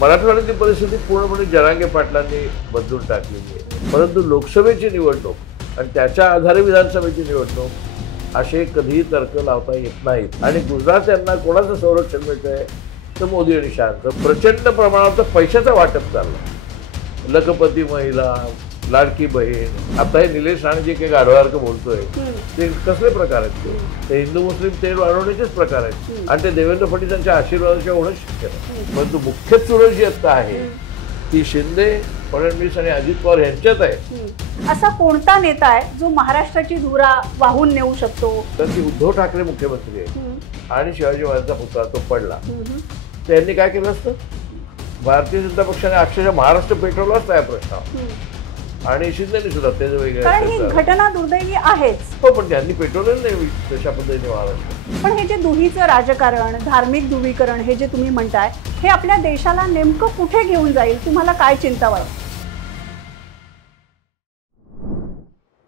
मराठवाड्यातली परिस्थिती पूर्णपणे जरांगे पाटलांनी बदलून टाकलेली आहे. परंतु लोकसभेची निवडणूक आणि त्याच्या आधारे विधानसभेची निवडणूक असे कधीही तर्क लावता येत नाहीत. आणि गुजरात यांना कोणाचं संरक्षण मिळतंय तर मोदी आणि शहाचं प्रचंड प्रमाणात पैशाचं वाटप चाललं. लखपती महिला, लाडकी बहीण, आता हे निलेश राणे जे काही गाढवासारखं बोलतोय ते कसले प्रकार आहेत? ते हिंदू मुस्लिम तेल वाढवण्याचेच प्रकार आहेत आणि ते देवेंद्र फडणवीसांच्या आशीर्वादाच्या होणं शक्य नाही. परंतु मुख्य चुरस जी आता आहे ती शिंदे, फडणवीस आणि अजित पवार यांच्यात आहे. असा कोणता नेता आहे जो महाराष्ट्राची धुरा वाहून नेऊ शकतो? तर ती उद्धव ठाकरे मुख्यमंत्री आहे आणि शिवाजी महाराजांचा पुतळा तो पडला. त्यांनी काय केलं असतं? भारतीय जनता पक्षाने अक्षरशः महाराष्ट्र पेटवला असता या प्रश्नावर आणि शिंदेने सुद्धा त्याचं वेगळं. घटना दुर्दैवी आहेच, हो, पण त्यांनी पेटवलेलं नाही तशा पद्धतीने महाराष्ट्र. पण हे जे दुहीचं राजकारण, धार्मिक ध्रुवीकरण हे जे तुम्ही म्हणताय, हे आपल्या देशाला नेमकं कुठे घेऊन जाईल? तुम्हाला काय चिंता वाटते?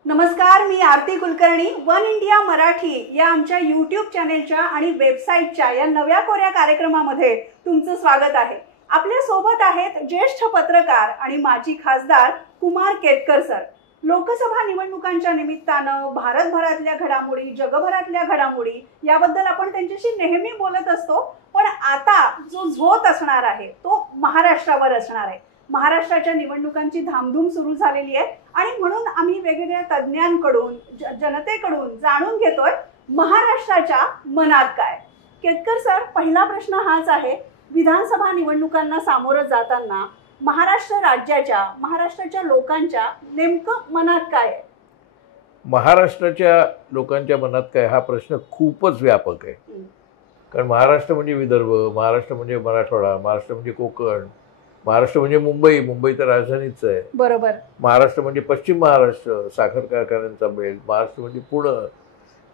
नमस्कार, मी आरती कुलकर्णी. वन इंडिया मराठी या आमच्या यूट्यूब चॅनेलच्या आणि वेबसाईटच्या या नव्या कोऱ्या कार्यक्रमामध्ये तुमचं स्वागत आहे. आपल्या सोबत आहेत ज्येष्ठ पत्रकार आणि माजी खासदार कुमार केतकर सर. लोकसभा निवडणुकांच्या निमित्तानं भारतभरातल्या घडामोडी, जगभरातल्या घडामोडी याबद्दल आपण त्यांच्याशी नेहमी बोलत असतो. पण आता जो झोत असणार आहे तो महाराष्ट्रावर असणार आहे. महाराष्ट्राच्या निवडणुकांची धामधूम सुरू झालेली आहे आणि म्हणून आम्ही वेगवेगळ्या तज्ज्ञांकडून, जनतेकडून जाणून घेतोय महाराष्ट्राच्या मनात काय. केतकर सर, पहिला प्रश्न हाच आहे, विधानसभा निवडणुकांना सामोरं जाताना महाराष्ट्र राज्याच्या, महाराष्ट्राच्या लोकांच्या नेमकं मनात काय आहे? महाराष्ट्राच्या लोकांच्या मनात काय हा प्रश्न खूपच व्यापक आहे. कारण महाराष्ट्र म्हणजे विदर्भ, महाराष्ट्र म्हणजे मराठवाडा, महाराष्ट्र म्हणजे कोकण, महाराष्ट्र म्हणजे मुंबई, मुंबई तर राजधानीच आहे. बरोबर. महाराष्ट्र म्हणजे पश्चिम महाराष्ट्र, साखर कारखान्यांचा बेल्ट, महाराष्ट्र म्हणजे पुणे.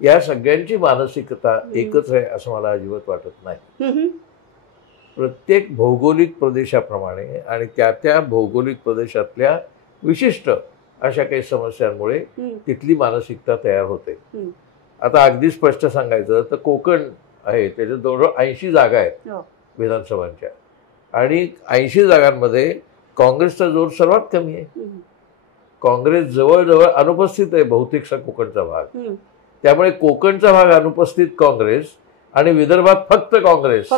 या सगळ्यांची मानसिकता एकच आहे असं मला अजिबात वाटत नाही. प्रत्येक भौगोलिक प्रदेशाप्रमाणे आणि त्या भौगोलिक प्रदेशातल्या विशिष्ट अशा काही समस्यांमुळे तिथली मानसिकता तयार होते. आता अगदी स्पष्ट सांगायचं तर कोकण आहे, त्याच्या जवळजवळ 80 जागा आहेत विधानसभांच्या आणि 80 जागांमध्ये काँग्रेसचा जोर सर्वात कमी आहे. काँग्रेस जवळजवळ अनुपस्थित आहे बहुतेकसा कोकणचा भाग. त्यामुळे कोकणचा भाग अनुपस्थित काँग्रेस आणि विदर्भात फक्त काँग्रेस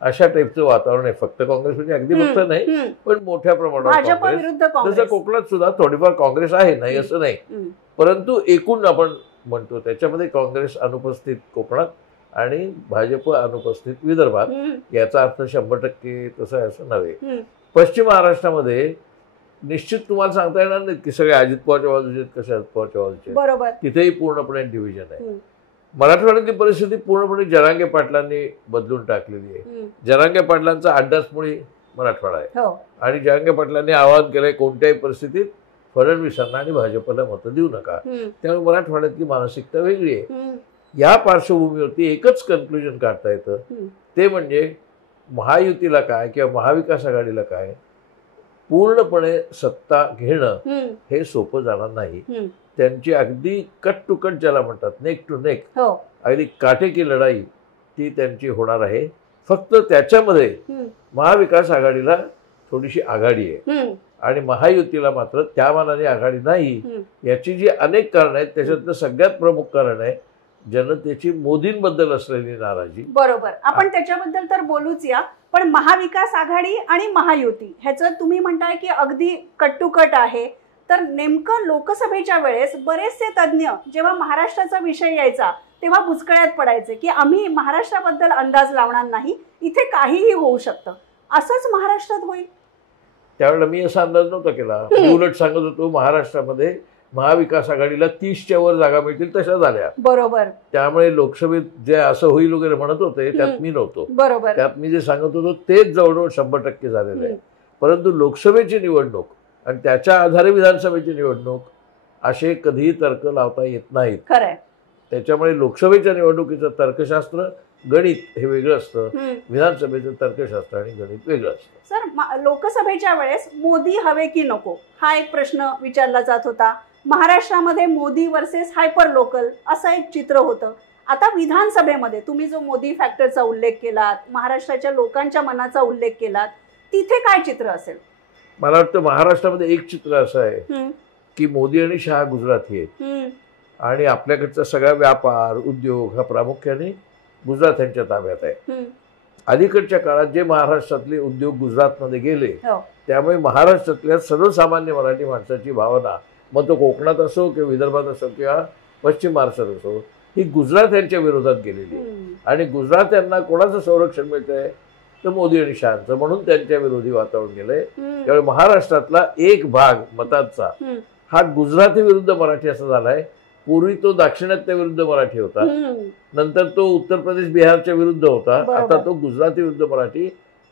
अशा टाईपचं वातावरण आहे. फक्त काँग्रेस म्हणजे अगदी फक्त नाही, पण मोठ्या प्रमाणावर काँग्रेस. जसं कोकणात सुद्धा थोडीफार काँग्रेस आहे, नाही असं नाही, परंतु एकूण आपण म्हणतो त्याच्यामध्ये काँग्रेस अनुपस्थित कोकणात आणि भाजप अनुपस्थित विदर्भात. याचा अर्थ 100% तसं आहे असं नव्हे. पश्चिम महाराष्ट्रामध्ये निश्चित तुम्हाला सांगता येणार नाही की सगळे अजित पवारच्या बाजूचे आहेत, कसे अजित पवारच्या बाजूचे. तिथेही पूर्णपणे डिव्हिजन आहे. मराठवाड्यातली परिस्थिती पूर्णपणे जरांगे पाटलांनी बदलून टाकलेली आहे. जरांगे पाटलांचा अड्डाच मुळी मराठवाडा आहे आणि जरांगे पाटलांनी आवाहन केलंय कोणत्याही परिस्थितीत फडणवीसांना आणि भाजपला मतं देऊ नका. त्यामुळे मराठवाड्यातली मानसिकता वेगळी आहे. या पार्श्वभूमीवरती एकच कन्क्लुजन काढता येतं, ते म्हणजे महायुतीला काय किंवा महाविकास आघाडीला काय पूर्णपणे सत्ता घेणं हे सोपं जाणार नाही. त्यांची अगदी कट टू कट ज्याला म्हणतात, नेक टू नेक, अगदी काटेकी लढाई ती त्यांची होणार आहे. फक्त त्याच्यामध्ये महाविकास आघाडीला थोडीशी आघाडी आहे आणि महायुतीला मात्र त्या मानाने आघाडी नाही. याची जी अनेक कारणं आहेत त्याच्यातलं सगळ्यात प्रमुख कारण आहे जनतेची मोदींबद्दल असलेली नाराजी. बरोबर, आपण त्याच्याबद्दल तर बोलूच या. पण महाविकास आघाडी आणि महायुती ह्याचं तुम्ही म्हणताय की अगदी कट टू कट आहे, तर नेमकं लोकसभेच्या वेळेस बरेचसे तज्ज्ञ जेव्हा महाराष्ट्राचा विषय यायचा तेव्हा बुचकळ्यात पडायचे की आम्ही महाराष्ट्राबद्दल अंदाज लावणार नाही, इथे काहीही होऊ शकतं. असंच महाराष्ट्रात होईल? त्यावेळेला मी असा अंदाज नव्हता केला. मी उलट सांगत होतो महाराष्ट्रामध्ये महाविकास आघाडीला 30च्या वर जागा मिळतील तशा झाल्या. बरोबर. त्यामुळे लोकसभेत जे असं होईल वगैरे म्हणत होते त्यात मी नव्हतो. बरोबर. त्यात मी जे सांगत होतो तेच जवळजवळ 100% झालेलं आहे. परंतु लोकसभेची निवडणूक आणि त्याच्या आधारे विधानसभेची निवडणूक असे कधीही तर्क लावता येत नाहीत. खरंय. त्याच्यामुळे लोकसभेच्या निवडणुकीचं तर्कशास्त्र, गणित हे वेगळं असतं, विधानसभेचं तर्कशास्त्र आणि गणित वेगळं असतं. सर, लोकसभेच्या वेळेस मोदी हवे की नको हा एक प्रश्न विचारला जात होता. महाराष्ट्रामध्ये मोदी वर्सेस हायपर लोकल असं एक चित्र होतं. आता विधानसभेमध्ये तुम्ही जो मोदी फॅक्टरचा उल्लेख केलात, महाराष्ट्राच्या लोकांच्या मनाचा उल्लेख केलात, तिथे काय चित्र असेल? मला वाटतं महाराष्ट्रामध्ये एक चित्र असं आहे की मोदी आणि शहा गुजराती आहेत आणि आपल्याकडचा सगळा व्यापार उद्योग हा प्रामुख्याने गुजरात यांच्या ताब्यात आहे. अलीकडच्या काळात जे महाराष्ट्रातले उद्योग गुजरातमध्ये गेले त्यामुळे महाराष्ट्रातल्या सर्वसामान्य मराठी माणसाची भावना, मग तो कोकणात असो किंवा विदर्भात असो किंवा पश्चिम महाराष्ट्रात असो, ही गुजरात यांच्या विरोधात गेलेली आहे. आणि गुजरात यांना कोणाचं संरक्षण मिळत आहे तर मोदी आणि शहाचं, म्हणून त्यांच्या विरोधी वातावरण गेलंय. त्यामुळे महाराष्ट्रातला एक भाग मतांचा हा गुजराती विरुद्ध मराठी असा झालाय. पूर्वी तो दाक्षिणात्य विरुद्ध मराठी होता, नंतर तो उत्तर प्रदेश बिहारच्या विरुद्ध होता, आता तो गुजराती विरुद्ध मराठी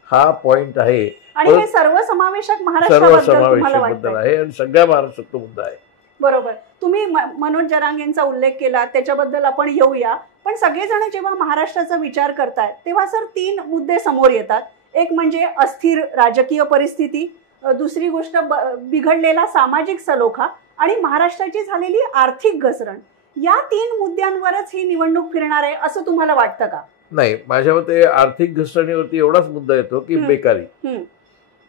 हा पॉइंट आहे. आणि हे सर्वसमावेशक महाराष्ट्राबद्दल आहे आणि सगळ्या महाराष्ट्रात तो मुद्दा आहे. बरोबर. तुम्ही मनोज जरांगेंचा उल्लेख केला, त्याच्याबद्दल आपण येऊया. पण सगळेजण जेव्हा महाराष्ट्राचा विचार करतायत तेव्हा सर 3 मुद्दे समोर येतात. एक म्हणजे अस्थिर राजकीय परिस्थिती, दुसरी गोष्ट बिघडलेला सामाजिक सलोखा आणि महाराष्ट्राची झालेली आर्थिक घसरण. या 3 मुद्द्यांवरच ही निवडणूक फिरणार आहे असं तुम्हाला वाटतं का? नाही, माझ्या मते आर्थिक घसरणीवरती एवढाच मुद्दा येतो की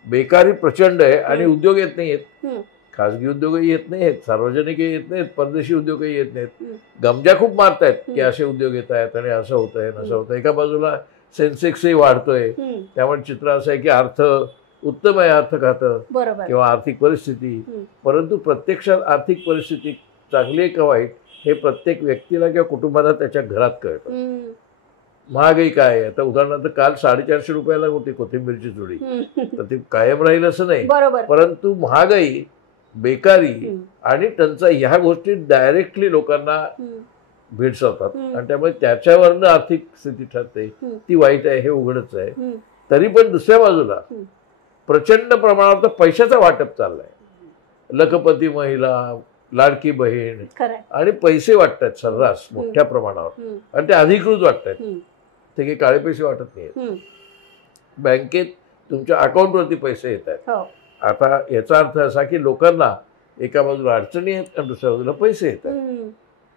बेकारी प्रचंड आहे आणि उद्योग येत नाहीयेत. खासगी उद्योगही येत नाहीत, सार्वजनिकही येत नाहीत, परदेशी उद्योगही येत नाहीत. गमजा खूप मारतायत की असे उद्योग येत आहेत आणि असं होत आहे असं होतं. एका बाजूला सेन्सेक्सही वाढतोय, त्यामुळे चित्र असं आहे की अर्थ उत्तम आहे, अर्थ खातं किंवा आर्थिक परिस्थिती. परंतु प्रत्यक्षात आर्थिक परिस्थिती चांगली आहे का वाईट हे प्रत्येक व्यक्तीला किंवा कुटुंबाला त्याच्या घरात कळतं. महागाई काय आहे, आता उदाहरणार्थ काल 450 रुपयाला होती कोथिंबीरची जुडी, तर ती कायम राहील असं नाही. परंतु महागाई, बेकारी आणि टंचाई ह्या गोष्टी डायरेक्टली लोकांना भेडसावतात आणि त्यामुळे त्याच्यावरनं आर्थिक स्थिती ठरते ती वाईट आहे हे उघडच आहे. तरी पण दुसऱ्या बाजूला प्रचंड प्रमाणात पैशाचा वाटप चाललाय. लखपती महिला, लाडकी बहीण आणि पैसे वाटतात सर्रास मोठ्या प्रमाणावर आणि ते अधिकृत वाटतात. ते काही काळे पैसे वाटत नाहीत. बँकेत तुमच्या अकाउंटवरती पैसे येत आहेत. आता याचा अर्थ असा की लोकांना एका बाजूला अडचणी आहेत आणि दुसऱ्या बाजूला पैसे येतात.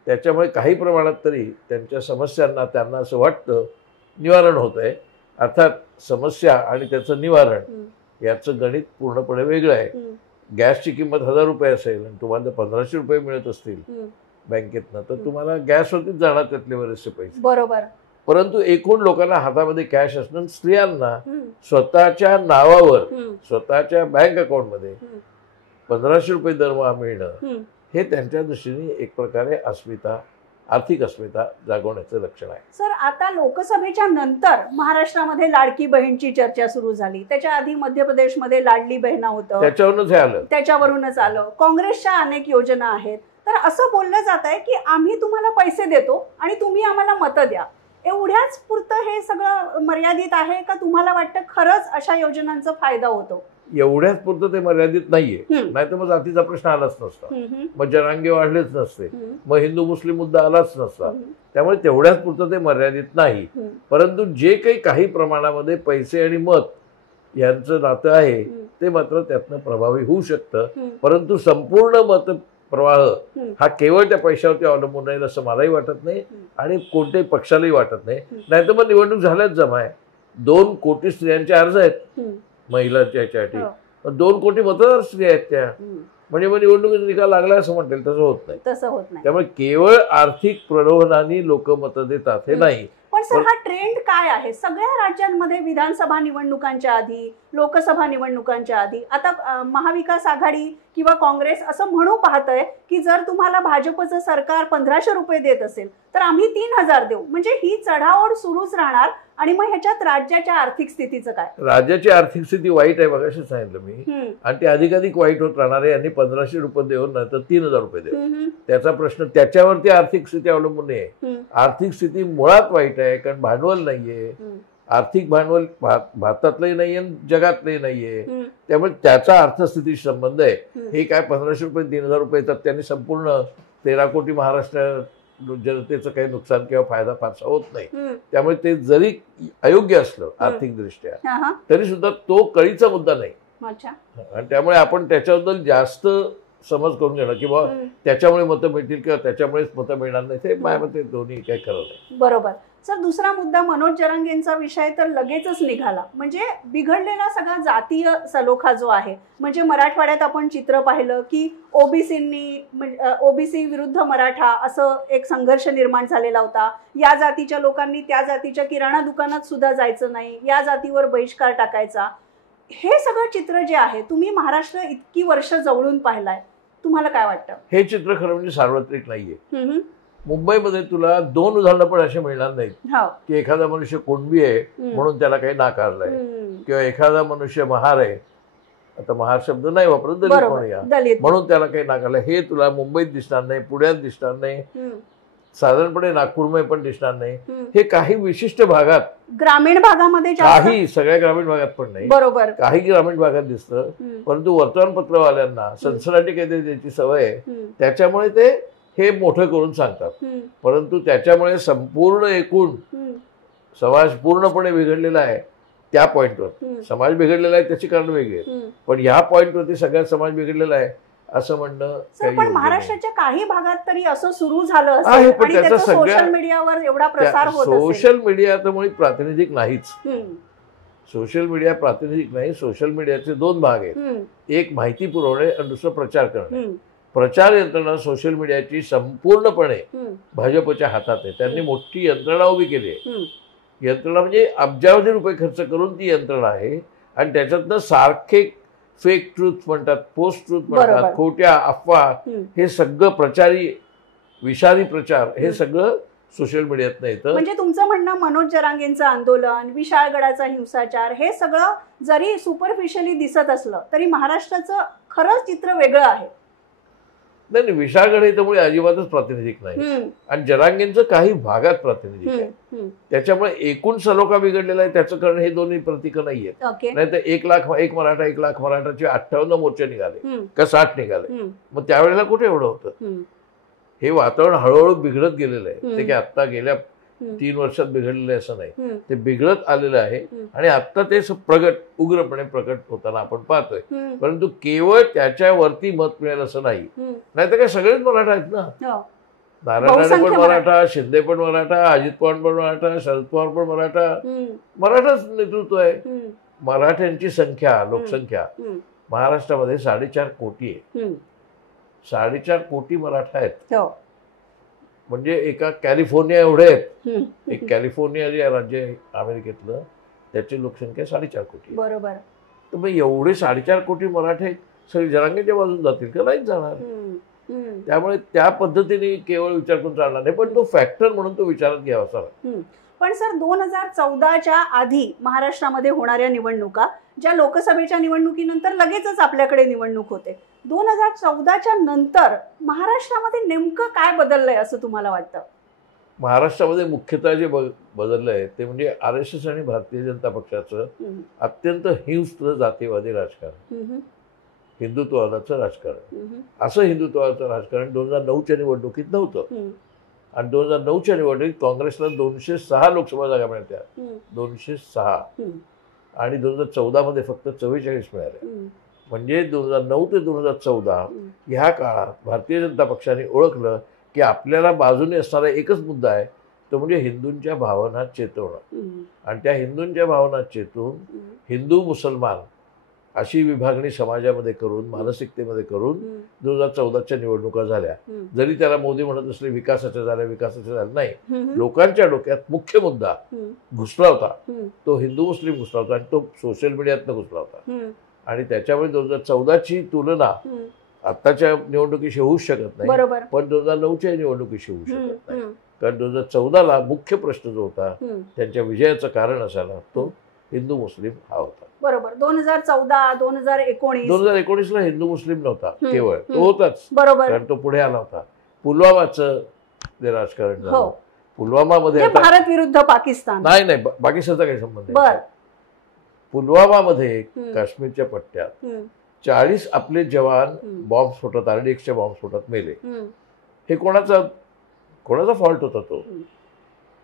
त्याच्यामुळे काही प्रमाणात तरी त्यांच्या समस्यांना त्यांना असं वाटतं निवारण होत आहे. अर्थात समस्या आणि त्याचं निवारण याचं गणित पूर्णपणे वेगळं आहे. गॅसची किंमत 1000 रुपये असेल आणि तुम्हाला 1500 रुपये मिळत असतील बँकेतनं तर तुम्हाला गॅसवरतीच जाणार त्यातले बरेचसे पैसे. बरोबर. परंतु एकूण लोकांना हातामध्ये कॅश असणं, स्त्रियांना स्वतःच्या नावावर स्वतःच्या बँक अकाउंटमध्ये 1500 रुपये दरमहा मिळणं हे त्यांच्या दृष्टीने एक प्रकारे अस्मिता, आर्थिक अस्मिता जागवण्याचं लक्षण आहे. सर, आता लोकसभेच्या नंतर महाराष्ट्रामध्ये लाडकी बहीणची चर्चा सुरू झाली. त्याच्या आधी मध्य प्रदेशमध्ये लाडली बहिणा होतं, त्याच्यावरूनच आलं. काँग्रेसच्या अनेक योजना आहेत. तर असं बोललं जात आहे की आम्ही तुम्हाला पैसे देतो आणि तुम्ही आम्हाला मतं द्या. एवढ्याच पुरतं हे सगळं मर्यादित आहे का? तुम्हाला वाटतं खरंच अशा योजनांचा फायदा होतो? एवढ्याच पुरतं ते मर्यादित नाहीये. नाही तर मग जातीचा प्रश्न आलाच नसता, मग जनांगे वाढलेच नसते, मग हिंदू मुस्लिम मुद्दा आलाच नसता. त्यामुळे तेवढ्याच पुरतं ते मर्यादित नाही. परंतु जे काही प्रमाणामध्ये पैसे आणि मत यांचं नातं आहे ते मात्र त्यातनं प्रभावी होऊ शकतं. परंतु संपूर्ण मत प्रवाह हा केवळ त्या पैशावरती अवलंबून राहील असं मलाही वाटत नाही आणि कोणत्याही पक्षालाही वाटत नाही. नाहीतर मग निवडणूक झाल्याच जमा आहे. 2 कोटी स्त्रियांचे अर्ज आहेत महिलांच्या याच्यासाठी, 2 कोटी मतदार स्त्री आहेत त्या, म्हणजे मग निवडणुकीचा निकाल लागला असं म्हणतील. तसं होत नाही. त्यामुळे केवळ आर्थिक प्रलोभनाने लोक मतं देतात हे नाही. पण सर, हा ट्रेंड काय आहे? सगळ्या राज्यांमध्ये विधानसभा निवडणुकांच्या आधी, लोकसभा निवडणुकांच्या आधी आता महाविकास आघाडी किंवा काँग्रेस असं म्हणू पाहतंय की जर तुम्हाला भाजपचं सरकार 1500 रुपये देत असेल तर आम्ही 3000 देऊ. म्हणजे ही चढाओढ सुरूच राहणार. आणि मग ह्याच्यात राज्याच्या आर्थिक स्थितीचं काय? राज्याची आर्थिक स्थिती वाईट आहे बघा, सांगितलं मी, आणि ती अधिकाधिक वाईट होत राहणार आहे. यांनी 1500 रुपये देऊन नंतर 3000 रुपये देऊ. त्याचा प्रश्न त्याच्यावरती आर्थिक स्थिती अवलंबून आहे. आर्थिक स्थिती मुळात वाईट आहे कारण भांडवल नाहीये. आर्थिक भांडवल भारतातलंही नाहीये, जगातलंही नाहीये. त्यामुळे त्याचा अर्थस्थितीशी संबंध आहे. हे काय 1500 रुपये 3000 रुपये येतात त्यांनी संपूर्ण 13 कोटी महाराष्ट्र जनतेचं काही नुकसान किंवा फायदा फारसा होत नाही. त्यामुळे ते जरी अयोग्य असलं आर्थिक दृष्ट्या तरी सुद्धा तो कळीचा मुद्दा नाही. आणि त्यामुळे आपण त्याच्याबद्दल जास्त समज करून घेणं किंवा त्याच्यामुळे मतं मिळतील किंवा त्याच्यामुळेच मतं मिळणार नाही, ते माझ्या मते दोन्ही काही खरं नाही. बरोबर. सर दुसरा मुद्दा मनोज जरांगेंचा विषय तर लगेचच निघाला, म्हणजे बिघडलेला सगळा जातीय सलोखा जो आहे. म्हणजे मराठवाड्यात आपण चित्र पाहिलं की ओबीसी विरुद्ध मराठा असं एक संघर्ष निर्माण झालेला होता. या जातीच्या लोकांनी त्या जातीच्या किराणा दुकानात सुद्धा जायचं नाही, या जातीवर बहिष्कार टाकायचा. हे सगळं चित्र जे आहे तुम्ही महाराष्ट्र इतकी वर्ष जवळून पाहिलाय, तुम्हाला काय वाटतं? हे चित्र खरं म्हणजे सार्वत्रिक नाहीये. मुंबईमध्ये तुला 2 उदाहरणं पण असे मिळणार नाहीत की एखादा मनुष्य कुणबी आहे म्हणून त्याला काही नाकारलंय, किंवा एखादा मनुष्य महार आहे, आता महार शब्द नाही वापरत, दलित म्हणूया, म्हणून त्याला काही नाकारलंय. हे तुला मुंबईत दिसणार नाही, पुण्यात दिसणार नाही, साधारणपणे नागपूरमध्ये पण दिसणार नाही. हे काही विशिष्ट भागात, ग्रामीण भागामध्ये, काही सगळ्या ग्रामीण भागात पण नाही, बरोबर, काही ग्रामीण भागात दिसतं. परंतु वर्तमानपत्रवाल्यांना सनसनाटी काहीतरी त्याची सवय आहे, त्याच्यामुळे ते हे मोठं करून सांगतात. परंतु त्याच्यामुळे संपूर्ण एकूण समाज पूर्णपणे बिघडलेला आहे. त्या पॉइंटवर समाज बिघडलेला आहे, त्याची कारण वेगळी आहेत, पण या पॉइंटवरती सगळ्यात समाज बिघडलेला आहे असं म्हणणं. पण महाराष्ट्राच्या काही भागात तरी असं सुरू झालं असेल, पण त्याचा सोशल मीडियावर एवढा प्रसार होत असेल. सोशल मीडिया तर मुळी प्रातिनिधिक नाहीच. सोशल मीडिया प्रातिनिधिक नाही. सोशल मीडियाचे 2 भाग आहेत, एक माहिती पुरवणे आणि दुसरं प्रचार करणे. प्रचार यंत्रणा सोशल मीडियाची संपूर्णपणे भाजपच्या हातात आहे. त्यांनी मोठी यंत्रणा उभी केली आहे. यंत्रणा म्हणजे अब्जावधी रुपये खर्च करून ती यंत्रणा आहे, आणि त्याच्यातनं सारखे फेक ट्रूथ म्हणतात, पोस्ट ट्रूथ म्हणतात, खोट्या अफवा, हे सगळं प्रचारी विषारी प्रचार, हे सगळं सोशल मीडियातनं येतं. म्हणजे तुमचं म्हणणं मनोज जरांगेंचं आंदोलन, विशाळगडाचा हिंसाचार, हे सगळं जरी सुपरफिशियली दिसत असलं तरी महाराष्ट्राचं खरंच चित्र वेगळं आहे. नाही, विशाळगड हे त्यामुळे अजिबातच प्रातिनिधिक नाही, आणि जरांगेंचं काही भागात प्रातिनिधिक आहे. त्याच्यामुळे एकूण सलोखा बिघडलेला आहे, त्याचं कारण हे दोन्ही प्रतीक नाहीयेत. नाही तर 1 लाख मराठाचे 58 मोर्चे निघाले का 60 निघाले, मग त्यावेळेला कुठे एवढं होतं? हे वातावरण हळूहळू बिघडत गेलेलं आहे. ते की आता गेल्या 3 वर्षात बिघडलेलं आहे असं नाही, ते बिघडत आलेलं आहे, आणि आता ते उग्रपणे प्रकट होताना आपण पाहतोय. परंतु केवळ त्याच्यावरती मत मिळेल असं नाही, नाहीतर काय सगळेच मराठा आहेत ना. नारायण राणे पण मराठा, शिंदे पण मराठा, अजित पवार पण मराठा, शरद पवार पण मराठाच नेतृत्व आहे. मराठ्यांची संख्या, लोकसंख्या महाराष्ट्रामध्ये 4.5 कोटी आहे. 4.5 कोटी मराठा आहेत. म्हणजे एका कॅलिफोर्निया एवढे आहेत. एक कॅलिफोर्निया जे राज्य आहे अमेरिकेतलं, त्याची लोकसंख्या 4.5 कोटी. बरोबर. तर मग एवढे 4.5 कोटी मराठे सगळे जरांगेच्या बाजून जातील का? नाहीच जाणार. त्यामुळे त्या पद्धतीने केवळ विचार करून चालणार नाही, पण तो फॅक्टर म्हणून तो विचारात घ्यावा. पण सर 2014च्या आधी महाराष्ट्रामध्ये होणाऱ्या निवडणुका, ज्या लोकसभेच्या निवडणुकीनंतर लगेचच आपल्याकडे निवडणूक होते, 2014च्या नंतर महाराष्ट्रामध्ये नेमकं काय बदललंय असं तुम्हाला वाटतं? महाराष्ट्रामध्ये मुख्यतः जे बदललंय ते म्हणजे RSS आणि भारतीय जनता पक्षाचं अत्यंत हिंस्त्र जातीवादी राजकारण, हिंदुत्ववादाचं राजकारण. असं हिंदुत्ववादाचं राजकारण 2009च्या निवडणुकीत नव्हतं, आणि 2009च्या निवडणुकीत काँग्रेसला 206 लोकसभा जागा मिळाल्या, 206, आणि 2014 मध्ये फक्त 44 मिळाल्या. म्हणजे 2009 ते 2014 ह्या काळात भारतीय जनता पक्षाने ओळखलं की आपल्याला बाजूने असणारा एकच मुद्दा आहे, तो म्हणजे हिंदूंच्या भावना चेतवणं, आणि त्या हिंदूंच्या भावना चेतून हिंदू मुसलमान अशी विभागणी समाजामध्ये करून, मानसिकतेमध्ये करून 2014च्या निवडणुका झाल्या. जरी त्याला मोदी म्हणत असले विकासाच्या झाल्या नाही, लोकांच्या डोक्यात मुख्य मुद्दा घुसला होता, तो हिंदू मुस्लिम घुसला होता, आणि तो सोशल मीडियातनं घुसला होता. आणि त्याच्यामुळे 2014ची तुलना आताच्या निवडणुकीशी होऊच शकत नाही, पण 2009च्या निवडणुकीशी होऊ शकत नाही. कारण 2014ला मुख्य प्रश्न जो होता, त्यांच्या विजयाचं कारण असायला, तो हिंदू मुस्लिम हा होता. बरोबर. 2014, 2019ला हिंदू मुस्लिम नव्हता केवळ, तो होताच, कारण तो पुढे आला होता. पुलवामाचं जे राजकारण झालं, पुलवामामध्ये भारत विरुद्ध पाकिस्तान, नाही पाकिस्तानचा काही संबंध नाही. पुलवामामध्ये काश्मीरच्या पट्ट्यात 40 आपले जवान बॉम्बस्फोटात, RDXच्या बॉम्बस्फोटात मेले. हे कोणाचा फॉल्ट होता?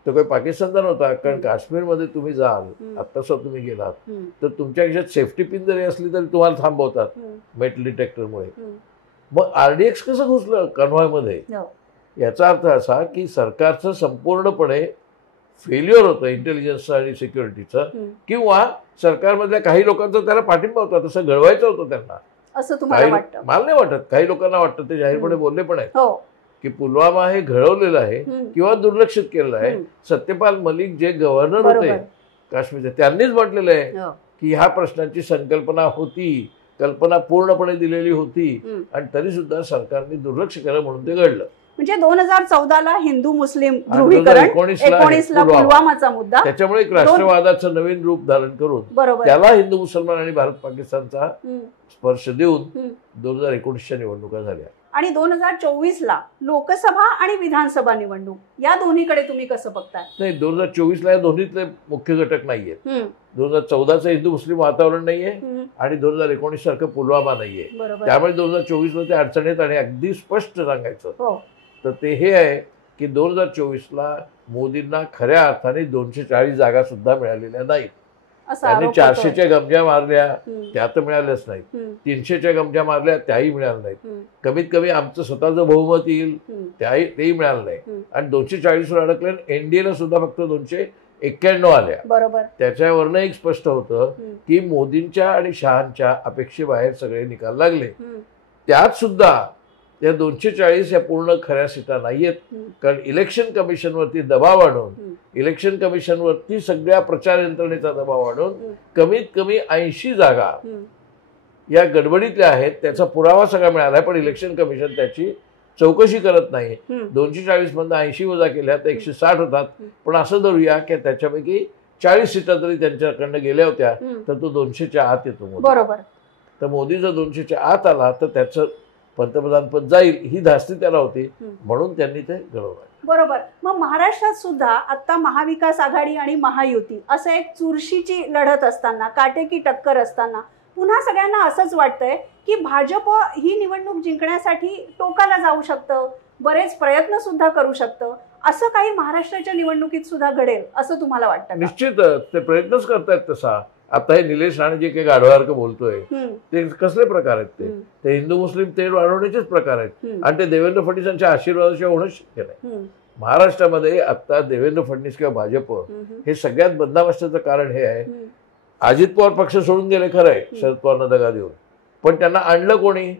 तो काही पाकिस्तानचा नव्हता. कारण काश्मीरमध्ये तुम्ही जाल, आत्ताच तुम्ही गेलात तर तुमच्या खिशात सेफ्टी पिन जरी असली तरी तुम्हाला थांबवतात मेटल डिटेक्टरमुळे. मग RDX कसं घुसलं कन्व्हॉयमध्ये? याचा अर्थ असा की सरकारचं संपूर्णपणे फेल्युअर होतं इंटेलिजन्सचं आणि सिक्युरिटीचं, किंवा सरकारमधल्या काही लोकांचा त्याला पाठिंबा होता, तसं घडवायचं होतं त्यांना, असं तुम्हाला वाटतं? मला नाही वाटत. काही लोकांना वाटतं, ते जाहीरपणे बोलले पण आहेत की पुलवामा हे घडवलेलं आहे किंवा दुर्लक्षित केलेलं आहे. सत्यपाल मलिक जे गव्हर्नर होते काश्मीरचे, त्यांनीच म्हटलेलं आहे की ह्या प्रश्नाची संकल्पना होती, कल्पना पूर्णपणे दिलेली होती, आणि तरी सुद्धा सरकारने दुर्लक्ष केलं म्हणून ते घडलं. म्हणजे 2014ला हिंदू मुस्लिम ध्रुवीकरण, 19ला पुलवामाचा मुद्दा, त्याच्यामुळे एक राष्ट्रवादाचं नवीन रूप धारण करून त्याला हिंदू मुसलमान आणि भारत पाकिस्तानचा स्पर्श देऊन 2019च्या निवडणुका झाल्या. आणि 2024ला लोकसभा आणि विधानसभा निवडणूक, या दोन्हीकडे तुम्ही कसं बघताय? नाही, 2024ला या दोन्हीतले मुख्य घटक नाहीयेत. 2014चं हिंदू मुस्लिम वातावरण नाहीये आणि 2019 सारखं पुलवामा नाहीये. त्यामुळे 2024ला ते अडचणीत, आणि अगदी स्पष्ट सांगायचं तर ते हे आहे की 2024ला मोदींना खऱ्या अर्थाने 240 जागा सुद्धा मिळालेल्या नाहीत. त्यांनी 400च्या गमजा मारल्या, त्या तर मिळाल्याच नाहीत. 300च्या गमजा मारल्या, त्याही मिळाल्या नाहीत. कमीत कमी आमचं स्वतःचं बहुमत येईल तेही मिळालं नाही. आणि 240 वर अडकले. एनडीएला सुद्धा फक्त 291 आल्या. बरोबर. त्याच्यावरनं एक स्पष्ट होतं की मोदींच्या आणि शहांच्या अपेक्षेबाहेर सगळे निकाल लागले. त्यात सुद्धा त्या 240 या पूर्ण खऱ्या सीटा नाहीयेत, कारण इलेक्शन कमिशनवरती दबाव आणून, इलेक्शन कमिशनवरती सगळ्या प्रचार यंत्रणेचा दबाव आणून कमीत कमी 80 जागा या गडबडीतल्या आहेत. त्याचा पुरावा सगळा मिळाला आहे, पण इलेक्शन कमिशन त्याची चौकशी करत नाही. 240 मधून 80 वजा केल्या तर 160 होतात. पण असं धरूया की त्याच्यापैकी 40 सीटा जरी त्यांच्याकडनं गेल्या होत्या तर तो 200च्या आत येतो. बरोबर. तर मोदी जर 200च्या आत आला तर त्याचं पंतप्रधान पद जाईल, ही धास्ती त्याला होती, म्हणून त्यांनी ते घडवलं. बरोबर. मग महाराष्ट्रात सुद्धा आता महाविकास आघाडी आणि महायुती असं एक चुरशीची लढत असताना, काटेकी टक्कर असताना, पुन्हा सगळ्यांना असंच वाटतंय की भाजप ही निवडणूक जिंकण्यासाठी टोकाला जाऊ शकतं, बरेच प्रयत्न सुद्धा करू शकतं. असं काही महाराष्ट्राच्या निवडणुकीत सुद्धा घडेल असं तुम्हाला वाटतं? निश्चितच ते प्रयत्नच करतायत तसा. आता हे निलेश राणे जे काही गाढवासारखं बोलतोय ते कसले प्रकार आहेत? ते हिंदू मुस्लिम तेढ वाढवण्याचेच प्रकार आहेत, आणि ते देवेंद्र फडणवीसांच्या आशीर्वादाशिवाय होणं शक्य नाही. महाराष्ट्रामध्ये आता देवेंद्र फडणवीस किंवा भाजप हे सगळ्यात बदनामस्तीचं कारण हे आहे. अजित पवार पक्ष सोडून गेले, खरं आहे, शरद पवारांना दगा देऊन, पण त्यांना आणलं कोणी?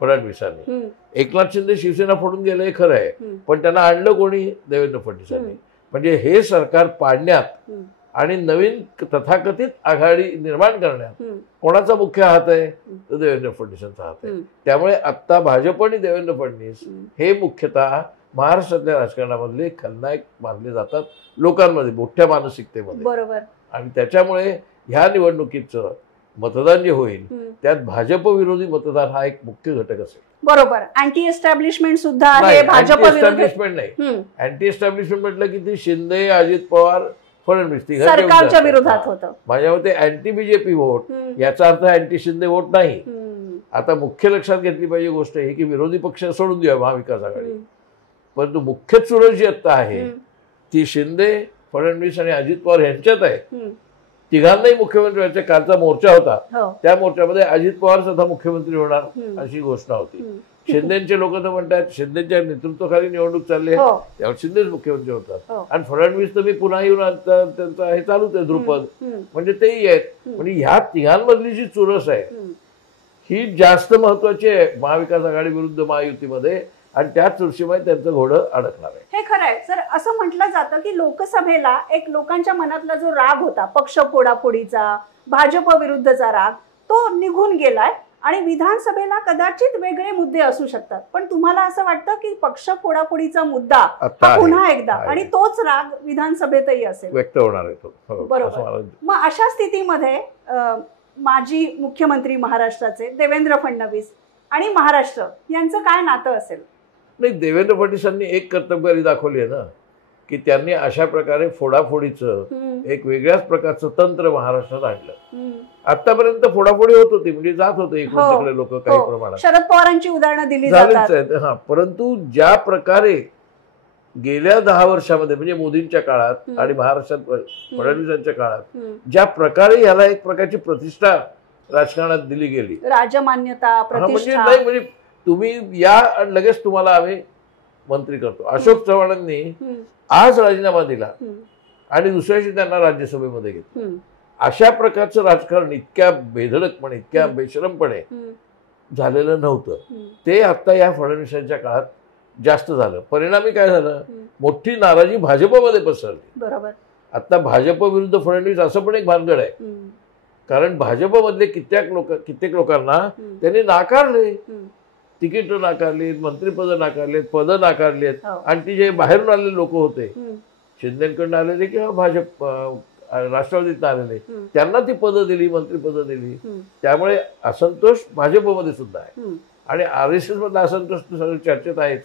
फडणवीसांनी. एकनाथ शिंदे शिवसेना फोडून गेले, खरं आहे, पण त्यांना आणलं कोणी? देवेंद्र फडणवीसांनी. म्हणजे हे सरकार पाडण्यात आणि नवीन तथाकथित आघाडी निर्माण करण्यात कोणाचा मुख्य हात आहे? तर देवेंद्र फडणवीसांचा हात आहे. त्यामुळे आता भाजप आणि देवेंद्र फडणवीस हे मुख्यतः महाराष्ट्रातल्या राजकारणामधले खलनायक मानले जातात लोकांमध्ये, मोठ्या मानसिकतेमध्ये. बरोबर. आणि त्याच्यामुळे ह्या निवडणुकीचं मतदान जे होईल त्यात भाजप विरोधी मतदान हा एक मुख्य घटक असेल. बरोबर. अँटी एस्टॅब्लिशमेंट सुद्धा आहे. भाजप एस्टॅब्लिशमेंट नाही. अँटी एस्टॅब्लिशमेंट म्हटलं की ती शिंदे, अजित पवार, फडणवीस सरकारच्या विरोधात होतं. माझ्या मते अँटी बीजेपी वोट याचा अर्थ अँटी शिंदे वोट नाही. आता मुख्य लक्षात घेतली पाहिजे गोष्ट ही की विरोधी पक्ष सोडून देऊया महाविकास आघाडी, परंतु मुख्य चुरस जी आता आहे ती शिंदे, फडणवीस आणि अजित पवार यांच्यात आहे. तिघांनाही मुख्यमंत्री व्हायचा कालचा मोर्चा होता, त्या मोर्चामध्ये अजित पवार सुद्धा मुख्यमंत्री होणार अशी घोषणा होती. शिंदेचे लोक तर म्हणतात शिंदेच्या नेतृत्वाखाली निवडणूक चालली आहे, त्यावर शिंदेच मुख्यमंत्री होतात. आणि फडणवीस तर मी पुन्हा येऊन त्यांचं हे चालूच आहे द्रुपद, म्हणजे तेही आहेत. म्हणजे ह्या तिघांमधली जी चुरस आहे ही जास्त महत्वाची आहे महाविकास आघाडी विरुद्ध महायुतीमध्ये, आणि त्या चुरशीमध्ये त्यांचं घोडं अडकणार आहे. हे खरं आहे सर. असं म्हटलं जातं की लोकसभेला एक लोकांच्या मनातला जो राग होता पक्ष फोडाफोडीचा, भाजप विरुद्धचा राग, तो निघून गेलाय आणि विधानसभेला कदाचित वेगळे मुद्दे असू शकतात. पण तुम्हाला असं वाटतं की पक्ष फोडाफोडीचा मुद्दा हा पुन्हा एकदा आणि तोच राग विधानसभेतही असेल, व्यक्त होणार आहे तो? बरोबर. मग अशा स्थितीमध्ये माजी मुख्यमंत्री महाराष्ट्राचे देवेंद्र फडणवीस आणि महाराष्ट्र यांचं काय नातं असेल? नाही, देवेंद्र फडणवीसांनी एक कर्तबगारी दाखवली आहे ना की त्यांनी अशा प्रकारे फोडाफोडीचं एक वेगळ्याच प्रकारचं तंत्र महाराष्ट्रात आणलं. आतापर्यंत फोडाफोडी होत होती, म्हणजे जात होते इकडून तिकडे लोक काही प्रमाणात. शरद पवारांची उदाहरणं दिली जातात. हा, परंतु ज्या प्रकारे गेल्या 10 वर्षामध्ये म्हणजे मोदींच्या काळात आणि महाराष्ट्रात फडणवीसांच्या काळात ज्या प्रकारे याला एक प्रकारची प्रतिष्ठा राजकारणात दिली गेली, राजमान्यता, प्रतिष्ठा, म्हणजे तुम्ही या लगेच तुम्हाला आम्ही मंत्री करतो. अशोक चव्हाणांनी आज राजीनामा दिला आणि दुसऱ्या दिवशी त्यांना राज्यसभेमध्ये घेतलं. अशा प्रकारचं राजकारण इतक्या बेधडकपणे, इतक्या बेशरमपणे झालेलं नव्हतं. ते आता या फडणवीसांच्या काळात जास्त झालं. परिणामी काय झालं, मोठी नाराजी भाजपमध्ये पसरली. बरोबर. आता भाजप विरुद्ध फडणवीस असं पण एक भानगड आहे. कारण भाजपमधले कित्येक लोकांना त्यांनी नाकारले, तिकीट नाकारलीत, मंत्रिपद नाकारलेत, पदं नाकारलीत. आणि ती जे बाहेरून आलेले लोक होते, शिंदेकडनं आलेले किंवा भाजप राष्ट्रवादीतनं आलेले, त्यांना ती पदं दिली, मंत्रिपदं दिली. त्यामुळे असंतोष भाजपमध्ये सुद्धा आहे. आणि RSS मधला असंतोष सगळं चर्चेत आहेच.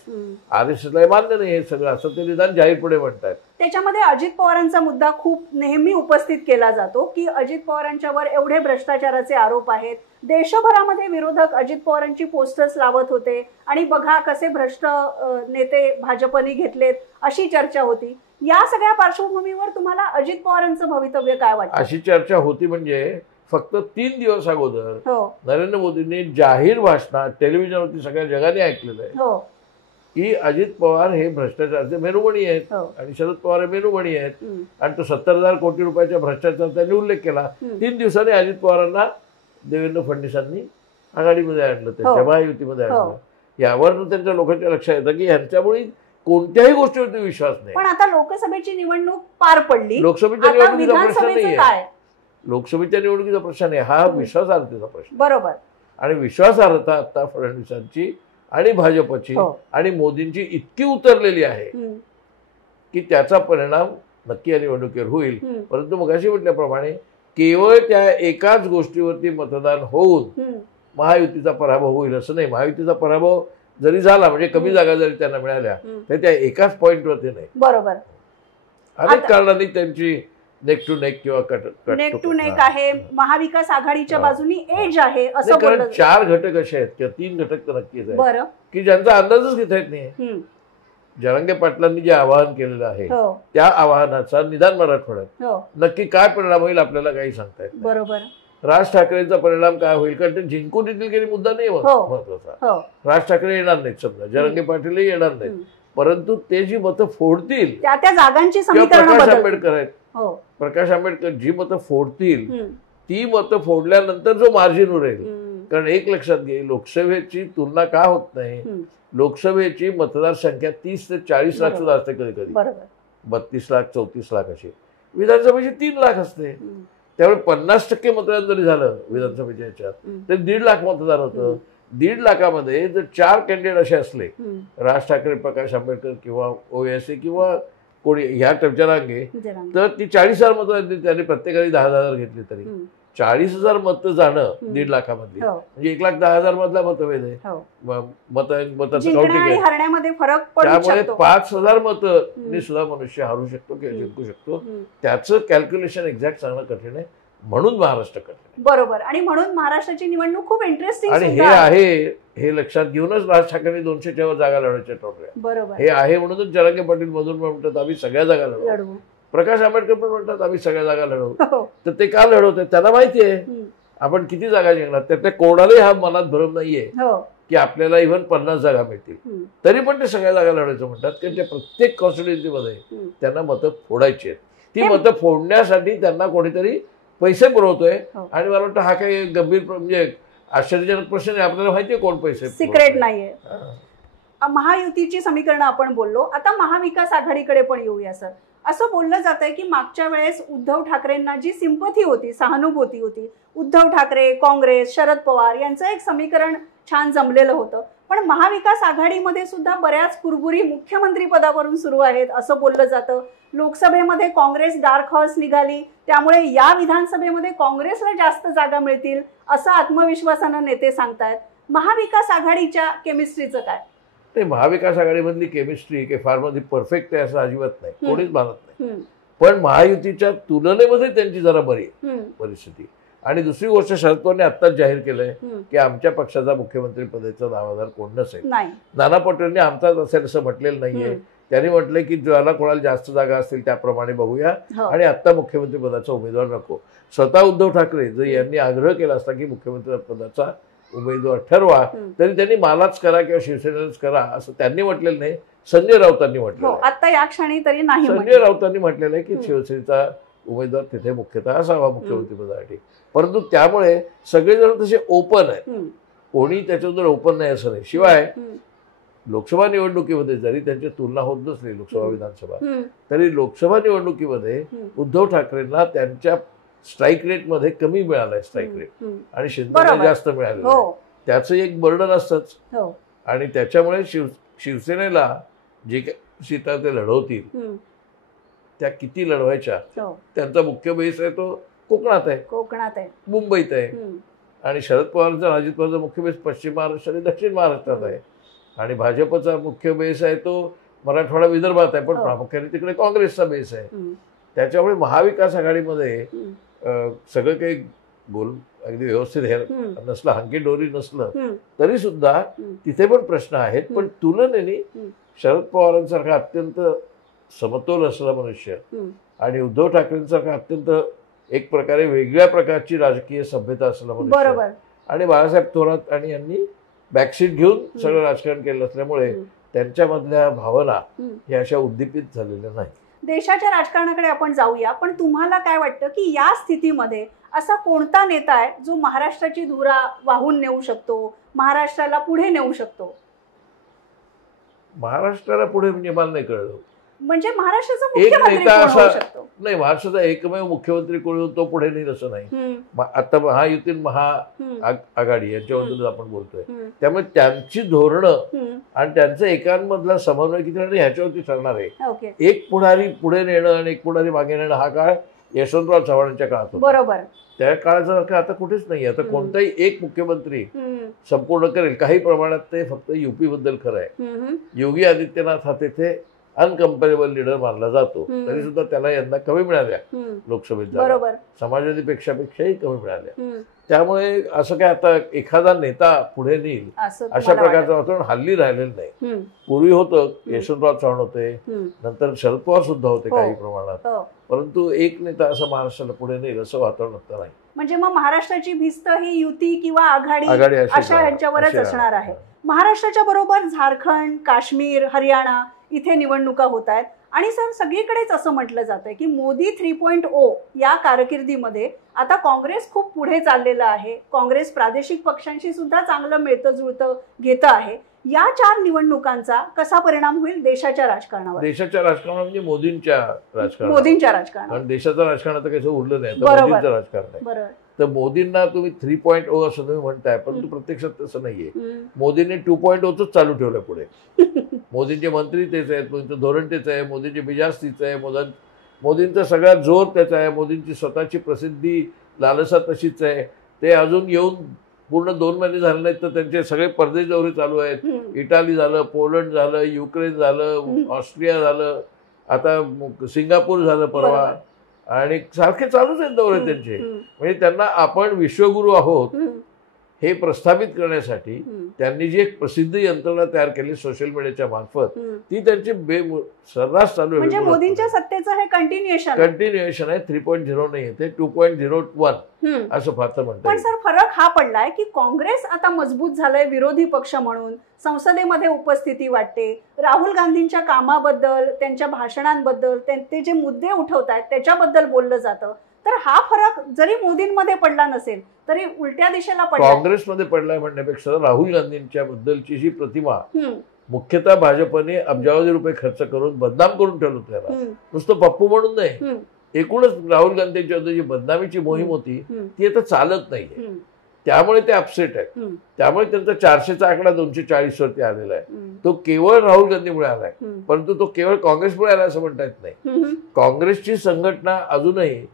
RSSला मान्य नाही हे सगळं, असं ते निदान जाहीरपणे म्हणतात. त्याच्यामध्ये अजित पवारांचा मुद्दा खूप नेहमी उपस्थित केला जातो की अजित पवारांच्यावर एवढे भ्रष्टाचाराचे आरोप आहेत. देशभरामध्ये विरोधक अजित पवारांची पोस्टर्स लावत होते आणि बघा कसे भ्रष्ट नेते भाजपने घेतलेत, अशी चर्चा होती. या सगळ्या पार्श्वभूमीवर तुम्हाला अजित पवारांचं भवितव्य काय वाटतं? अशी चर्चा होती म्हणजे फक्त 3 दिवस अगोदर नरेंद्र मोदींनी जाहीर भाषणात टेलिव्हिजनवरती सगळ्या जगाने ऐकलेलं आहे की अजित पवार हे भ्रष्टाचाराचे मेरुमणी आहेत आणि शरद पवार हे मेरुमणी आहेत. आणि तो 70,000 कोटी रुपयाच्या भ्रष्टाचाराचा त्यांनी उल्लेख केला. 3 दिवसांनी अजित पवारांना देवेंद्र फडणवीसांनी आघाडीमध्ये आणलं, त्यांच्या महायुतीमध्ये आणलं. यावर त्यांच्या लोकांच्या लक्षात येतं की यांच्यामुळे कोणत्याही गोष्टीवरती विश्वास नाही. पण आता लोकसभेची निवडणूक पार पडली, लोकसभेच्या निवडणुकीचा प्रश्न नाहीये. लोकसभेच्या निवडणुकीचा प्रश्न आहे, हा विश्वासार्हतेचा प्रश्न. बरोबर. आणि विश्वासार्हता आता फडणवीसांची आणि भाजपची आणि मोदींची इतकी उतरलेली आहे की त्याचा परिणाम नक्की या निवडणुकीवर होईल. परंतु मगाशी म्हटल्याप्रमाणे केवळ त्या एकाच गोष्टीवरती मतदान होऊन महायुतीचा पराभव होईल असं नाही. महायुतीचा पराभव जरी झाला म्हणजे कमी जागा जरी त्यांना मिळाल्या तरी त्या एकाच पॉइंटवरती नाही. बरोबर. अनेक कारणांनी त्यांची नेक टू नेक किंवा नेक टू नेक आहे. महाविकास आघाडीच्या बाजूने एज आहे असं कारण 4 घटक असे आहेत किंवा 3 घटक तर नक्कीच आहेत की ज्यांचा अंदाजच घेता येत नाही. जरांगे पाटलांनी जे आवाहन केलेलं आहे त्या आवाहनाचा निदान मराठवाड्यात नक्की काय परिणाम होईल आपल्याला काही सांगता येत. बरोबर. राज ठाकरेंचा परिणाम काय होईल, कारण ते जिंकून येतील गेली मुद्दा नाही महत्वाचा. राज ठाकरे येणार नाहीत, समजा जरांगे पाटीलही येणार नाहीत, परंतु ते जी मतं फोडतील त्या जागांची समीकरणं प्रकाश आंबेडकर आहेत, प्रकाश आंबेडकर जी मतं फोडतील ती मतं फोडल्यानंतर जो मार्जिन उरेल. कारण एक लक्षात घे, लोकसभेची तुलना का होत नाही, लोकसभेची मतदार संख्या 30 ते 40 लाख सुद्धा असते, कधी कधी 32 लाख 34 लाख अशी. विधानसभेची 3 लाख असते. त्यामुळे 50% मतदान जरी झालं विधानसभेच्या याच्यात तर 1.5 लाख मतदार होतं. 1.5 लाखामध्ये जर 4 कॅन्डिडेट असे असले, राज ठाकरे, प्रकाश आंबेडकर किंवा ओएसए किंवा कोणी ह्या जरांगे, तर ती 40,000 मतं त्यांनी प्रत्येकाने 10,000 घेतली तरी 40,000 मतं जाणं 1.5 लाखामधली म्हणजे 1,10,000 मधला मतभेद आहे. मताचं काउंटिंग फरक. त्यामुळे 5,000 मतं सुद्धा मनुष्य हरू शकतो किंवा जिंकू शकतो. त्याचं कॅल्क्युलेशन एक्झॅक्ट सांगणं कठीण आहे. म्हणून महाराष्ट्र कठीण. बरोबर. आणि म्हणून महाराष्ट्राची निवडणूक खूप इंटरेस्टिंग आणि हे आहे हे लक्षात घेऊनच राज ठाकरे 200च्या वर जागा लढवायच्या ठरवल्या. बरोबर. हे आहे म्हणूनच जरांगे पाटील मधून म्हणतात आम्ही सगळ्या जागा लढवू. प्रकाश आंबेडकर पण म्हणतात आम्ही सगळ्या जागा लढवू. तर ते का लढवतात, त्यांना माहिती आहे आपण किती जागा जिंकणार. त्यातल्या कोणालाही हा मनात भरम नाहीये की आपल्याला इव्हन 50 जागा मिळतील, तरी पण ते सगळ्या जागा लढवायचं म्हणतात. कारण त्या प्रत्येक कॉन्स्टिट्युएन्सीमध्ये त्यांना मतं फोडायची आहेत. ती मतं फोडण्यासाठी त्यांना कोणीतरी पैसे पुरवतोय. आणि मला वाटतं हा काही गंभीर म्हणजे आश्चर्यजनक प्रश्न आहे. आपल्याला माहितीये कोण पैसे, सिक्रेट नाहीये. महायुतीची समीकरणं आपण बोललो, आता महाविकास आघाडीकडे पण येऊया सर. असं बोललं जात आहे की मागच्या वेळेस उद्धव ठाकरेंना जी सिंपथी होती, सहानुभूती होती, उद्धव ठाकरे, काँग्रेस, शरद पवार यांचं एक समीकरण छान जमलेलं होतं. पण महाविकास आघाडीमध्ये सुद्धा बऱ्याच कुरबुरी मुख्यमंत्री पदावरून सुरू आहेत असं बोललं जातं. लोकसभेमध्ये काँग्रेस डार्क हॉर्स निघाली, त्यामुळे या विधानसभेमध्ये काँग्रेसला जास्त जागा मिळतील असं आत्मविश्वासानं नेते सांगतायत. महाविकास आघाडीच्या केमिस्ट्रीचं काय? ते महाविकास आघाडीमधली केमिस्ट्री काही फार मध्ये परफेक्ट आहे असं अजिबात नाही, कोणीच मानत नाही. पण महायुतीच्या तुलनेमध्ये त्यांची जरा बरी परिस्थिती. आणि दुसरी गोष्ट, शरद पवारने आत्ताच जाहीर केलंय की आमच्या पक्षाचा मुख्यमंत्री पदाचा दावादार कोण नसेल. नाना पटोलेंनी आमचाच असेल असं म्हटलेलं नाहीये. त्यांनी म्हटलंय की ज्याला कोणाला जास्त जागा असतील त्याप्रमाणे बघूया आणि आता मुख्यमंत्री पदाचा उमेदवार नको. स्वतः उद्धव ठाकरे जर यांनी आग्रह केला असता की मुख्यमंत्री पदाचा उमेदवार ठरवा, तरी त्यांनी मलाच करा किंवा शिवसेनेलाच करा असं त्यांनी म्हटलेलं नाही, संजय राऊतांनी म्हटलं. आता या क्षणी तरी नाही, संजय राऊतांनी म्हटलेलं आहे की शिवसेनेचा उमेदवार तिथे मुख्यतः असावा मुख्यमंत्रीपदासाठी. परंतु त्यामुळे सगळेजण तसे ओपन आहे, कोणी त्याच्याबद्दल ओपन नाही असं नाही. शिवाय लोकसभा निवडणुकीमध्ये जरी त्यांची तुलना होत नसली लोकसभा विधानसभा, तरी लोकसभा निवडणुकीमध्ये उद्धव ठाकरेंना त्यांच्या स्ट्राईक रेटमध्ये कमी मिळालाय स्ट्राईक रेट, आणि शिंदेला जास्त मिळालं. त्याचं एक बर्डन असतंच, आणि त्याच्यामुळे शिवसेनेला जे काही सीटा ते लढवतील त्या किती लढवायच्या, त्यांचा मुख्य बेस आहे तो कोकणात आहे, मुंबईत आहे, आणि शरद पवारांचा अजित पवारचा मुख्य बेस पश्चिम महाराष्ट्र आणि दक्षिण महाराष्ट्रात आहे, आणि भाजपचा मुख्य बेस आहे तो मराठवाडा विदर्भात आहे, पण प्रामुख्याने तिकडे काँग्रेसचा बेस आहे. त्याच्यामुळे महाविकास आघाडीमध्ये सगळं काही गोल अगदी व्यवस्थित हे नसलं, हंकी डोरी नसलं तरी सुद्धा तिथे पण प्रश्न आहेत. पण तुलनेने शरद पवारांसारखा अत्यंत समतोल असलेला मनुष्य आणि उद्धव ठाकरेंसारखा अत्यंत एक प्रकारे वेगळ्या प्रकारची राजकीय सभ्यता असलेला मनुष्य, आणि बाळासाहेब थोरात आणि यांनी बॅकसीट घेऊन सगळं राजकारण केलं असल्यामुळे त्यांच्यामधल्या भावना ह्या अशा उद्दीपित झालेल्या नाही. देशाच्या राजकारणाकडे आपण जाऊया, पण तुम्हाला काय वाटतं की या स्थितीमध्ये असा कोणता नेता आहे जो महाराष्ट्राची धुरा वाहून नेऊ शकतो, महाराष्ट्राला पुढे नेऊ शकतो? महाराष्ट्राला पुढे म्हणजे मला नाही कळलं, म्हणजे महाराष्ट्राचा एक मुख्यमंत्री नेता कोण होऊ असा शकतो? नाही, महाराष्ट्राचा एकमेव मुख्यमंत्री कोण तो पुढे नाही असं नाही. आता महायुती महाआघाडी यांच्याबद्दल आपण बोलतोय, त्यामुळे त्यांची धोरणं आणि त्यांचं एकांमधला समन्वय किती आणि ह्याच्यावरती ठरणार आहे. एक पुढारी पुढे नेणं आणि एक पुढारी मागे नेणं हा काळ यशवंतराव चव्हाणांच्या काळात होता. बरोबर. त्या काळाचा अर्थ आता कुठेच नाही. आता कोणताही एक मुख्यमंत्री संपूर्ण करेल, काही प्रमाणात ते फक्त युपी बद्दल खरं आहे. योगी आदित्यनाथ हा तिथे अनकम्पेरेबल लीडर मानला जातो, तरी सुद्धा त्याला यंदा कमी मिळाल्या लोकसभेत, पेक्षाही कमी मिळाल्या. त्यामुळे असं काय आता एखादा नेता पुढे नेईल अशा प्रकारचं वातावरण हल्ली राहिलेलं नाही. पूर्वी होतं, यशवंतराव चव्हाण होते, नंतर शरद पवार सुद्धा होते काही प्रमाणात, परंतु एक नेता असं महाराष्ट्राला पुढे नेईल असं वातावरण आता नाही. म्हणजे मग महाराष्ट्राची भिस्त ही युती किंवा आघाडी अशा यांच्यावरच असणार आहे. महाराष्ट्राच्या बरोबर झारखंड, काश्मीर, हरियाणा इथे निवडणुका होत आहेत, आणि सर सगळीकडेच असं म्हटलं जातंय की मोदी 3.0 या कारकिर्दीमध्ये आता काँग्रेस खूप पुढे चाललेलं आहे. काँग्रेस प्रादेशिक पक्षांशी सुद्धा चांगलं मिळतं जुळतं घेतं आहे. या 4 निवडणुकांचा कसा परिणाम होईल देशाच्या राजकारणावर? देशाच्या राजकारणावर म्हणजे मोदींच्या राजकारणावर, कारण देशाचं राजकारण आता काही उरलं नाही, मोदींचं राजकारण आहे. तर मोदींना तुम्ही 3.0 असं तुम्ही म्हणताय, परंतु प्रत्यक्षात तसं नाहीये. मोदींनी 2.0च चालू ठेवलं पुढे. मोदींचे मंत्री तेच आहेत, मोदींचं धोरण तेच आहे, मोदींची मिजाज तीच आहे, मोदींचा सगळ्यात जोर त्याचा आहे, मोदींची स्वतःची प्रसिद्धी लालसा तशीच आहे. ते अजून येऊन पूर्ण 2 महिने झाले नाहीत तर त्यांचे सगळे परदेश दौरे चालू आहेत. इटाली झालं, पोलंड झालं, युक्रेन झालं, ऑस्ट्रिया झालं, आता सिंगापूर झालं परवा, आणि सारखे चालूच आहेत दौरे त्यांचे. म्हणजे त्यांना आपण विश्वगुरू आहोत हे प्रस्थापित करण्यासाठी त्यांनी जी एक प्रसिद्ध यंत्रणा तयार केली सोशल मीडियाच्या मार्फत, ती त्यांची सर्रास चालू आहे. म्हणजे मोदींच्या सत्तेचं हे कंटिन्युएशन आहे. 3.0 नाही, ते 2.01 असं फार म्हणतात. पण सर फरक हा पडलाय की काँग्रेस आता मजबूत झालंय विरोधी पक्ष म्हणून, संसदेमध्ये उपस्थिती वाटते, राहुल गांधींच्या कामाबद्दल, त्यांच्या भाषणांबद्दल, ते जे मुद्दे उठवतायत त्याच्याबद्दल बोललं जातं. तर हा फरक जरी मोदींमध्ये पडला नसेल तरी उलट्या दिशेला पडला, काँग्रेसमध्ये पडलाय म्हणण्यापेक्षा राहुल गांधींच्या बद्दलची जी प्रतिमा मुख्यतः भाजपने अब्जावधी रुपये खर्च करून बदनाम करून ठेवलं त्याला, नुसतं पप्पू म्हणून नाही, एकूणच राहुल गांधींच्या जी बदनामीची मोहीम होती ती आता चालत नाहीये. त्यामुळे ते अपसेट आहेत. त्यामुळे त्यांचा 400चा आकडा 240 वरती आलेला आहे. तो केवळ राहुल गांधीमुळे आलाय, परंतु तो केवळ काँग्रेसमुळे आला असं म्हणता येत नाही. काँग्रेसची संघटना अजूनही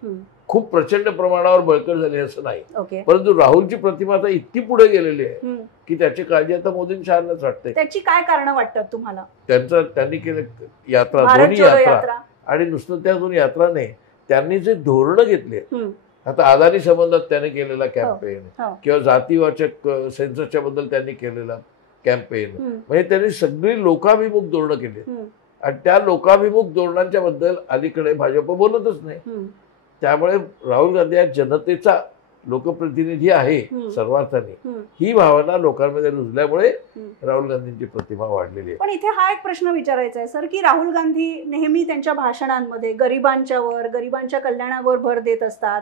खूप प्रचंड प्रमाणावर बळकट झाली असं नाही, परंतु राहुलची प्रतिमा आता इतकी पुढे गेलेली आहे की त्याची काळजी आता मोदींच्याच वाटते. त्याची काय कारण वाटतात तुम्हाला? त्यांनी केलं यात्रा, दोन्ही यात्रा, आणि नुसतं त्या दोन्ही यात्रा नाही, त्यांनी जे धोरणं घेतले, आता अदानी संबंधात त्याने केलेला कॅम्पेन किंवा जातीवाचक सेन्ससच्या बद्दल त्यांनी केलेला कॅम्पेन, म्हणजे त्यांनी सगळी लोकाभिमुख धोरणं केली, आणि त्या लोकाभिमुख धोरणांच्या बद्दल अलीकडे भाजप बोलतच नाही. त्यामुळे राहुल गांधी हा जनतेचा लोकप्रतिनिधी आहे सर्वार्थाने, ही भावना लोकांमध्ये रुजल्यामुळे राहुल गांधींची प्रतिमा वाढलेली आहे. पण इथे हा एक प्रश्न विचारायचा आहे सर, की राहुल गांधी नेहमी त्यांच्या भाषणांमध्ये गरिबांच्या कल्याणावर भर देत असतात.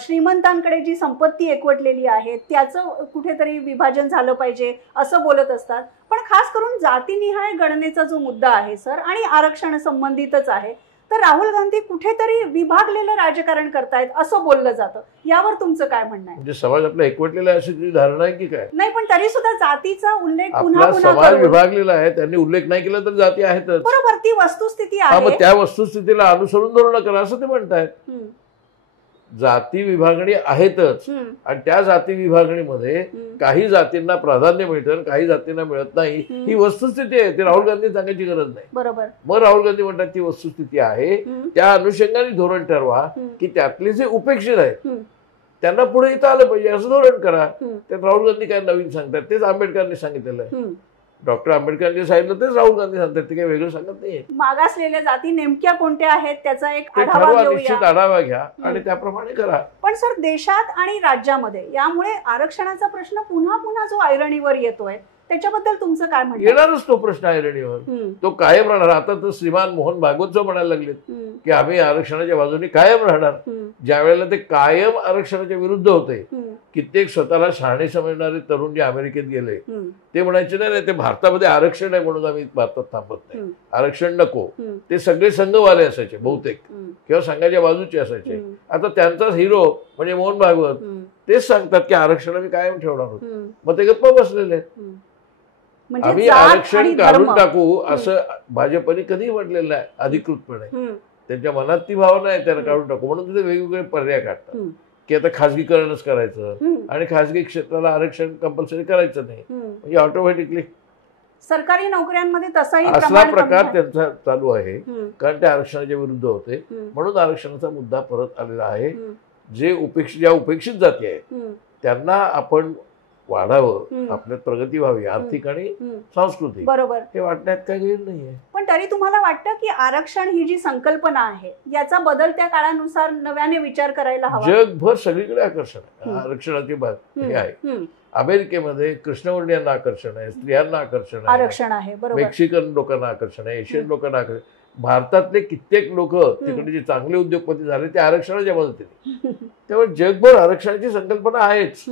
श्रीमंतांकडे जी संपत्ती एकवटलेली आहे त्याचं कुठेतरी विभाजन झालं पाहिजे असं बोलत असतात. पण खास करून जातीनिहाय गणनेचा जो मुद्दा आहे सर, आणि आरक्षण संबंधितच आहे, तर राहुल गांधी कुठेतरी विभागलेलं राजकारण करतायत असं बोललं जातं. यावर तुमचं काय म्हणणं आहे? म्हणजे समाज आपला एकवटलेला अशी तुझी धारणा आहे की काय? नाही, पण तरी सुद्धा जातीचा उल्लेख पुन्हा समाज विभागलेला आहे, त्यांनी उल्लेख नाही केला तर जाती आहेतच. बरोबर, ती वस्तुस्थिती आहे. मग त्या वस्तुस्थितीला अनुसरून धोरण करा असं ते म्हणतायत. जाती विभागणी आहेतच, आणि त्या जाती विभागणीमध्ये काही जातींना प्राधान्य मिळतं, काही जातींना मिळत नाही, ही वस्तुस्थिती आहे. ती राहुल गांधी सांगायची गरज नाही. बरोबर. मग राहुल गांधी म्हणतात ती वस्तुस्थिती आहे, त्या अनुषंगाने धोरण ठरवा की त्यातले जे उपेक्षित आहेत त्यांना पुढे येता आलं पाहिजे असं धोरण करा. त्यात राहुल गांधी काय नवीन सांगतात, तेच आंबेडकरांनी सांगितलेलं आहे. डॉक्टर आंबेडकरांनी सांगितलं तेच राहुल गांधी सांगतात, ते काही वेगळं सांगत नाही. मागासलेल्या जाती नेमक्या कोणत्या आहेत त्याचा एक आढावा निश्चित आढावा घ्या आणि त्याप्रमाणे करा. पण सर, देशात आणि राज्यामध्ये यामुळे आरक्षणाचा प्रश्न पुन्हा पुन्हा जो ऐरणीवर येतोय त्याच्याबद्दल तुमचं काय म्हणणं? येणारच तो प्रश्न ऐरणीवर, तो कायम राहणार. आता तर श्रीमान मोहन भागवत म्हणायला लागलेत की आम्ही आरक्षणाच्या बाजूने कायम राहणार. ज्या वेळेला ते कायम आरक्षणाच्या विरुद्ध होते, कित्येक स्वतःला शहाणे समजणारे तरुण जे अमेरिकेत गेले ते म्हणायचे नाही ते भारतामध्ये आरक्षण आहे म्हणून आम्ही भारतात थांबत नाही, आरक्षण नको. ते सगळे संघवाले असायचे बहुतेक, किंवा संघाच्या बाजूचे असायचे. आता त्यांचाच हिरो म्हणजे मोहन भागवत तेच सांगतात की आरक्षण आम्ही कायम ठेवणार आहोत. मग ते गप्प बसलेले आहेत. आम्ही आरक्षण काढून टाकू असं भाजपने कधी म्हटलेलं नाही अधिकृतपणे. त्यांच्या मनात ती भावना आहे त्याला काढून टाकू म्हणून ते वेगवेगळे पर्याय काढतात की आता खासगीकरणच करायचं आणि खासगी क्षेत्राला आरक्षण कंपल्सरी करायचं नाही, म्हणजे ऑटोमॅटिकली सरकारी नोकऱ्यांमध्ये तसाही असला प्रकार त्यांचा चालू आहे. कारण ते आरक्षणाच्या विरुद्ध होते म्हणून आरक्षणाचा मुद्दा परत आलेला आहे. जे ज्या उपेक्षित जाती आहेत त्यांना आपण वाढावं, आपल्यात प्रगती व्हावी आर्थिक आणि सांस्कृतिक, बरोबर, हे वाटण्यात काही गैर नाहीये. पण तरी तुम्हाला वाटतं की आरक्षण ही जी संकल्पना आहे याचा बदलत्या काळानुसार नव्याने विचार करायला हवा? जगभर सगळीकडे आकर्षण आहे आरक्षणाची हे आहे. अमेरिकेमध्ये कृष्णवर्णीयांना आकर्षण आहे, स्त्रियांना आकर्षण आहे, मेक्सिकन लोकांना आकर्षण आहे, एशियन लोकांना आकर्षण. भारतातले कित्येक लोक तिकडे जे चांगले उद्योगपती झाले ते आरक्षणाच्या मदतीने. त्यामुळे जगभर आरक्षणाची संकल्पना आहेच,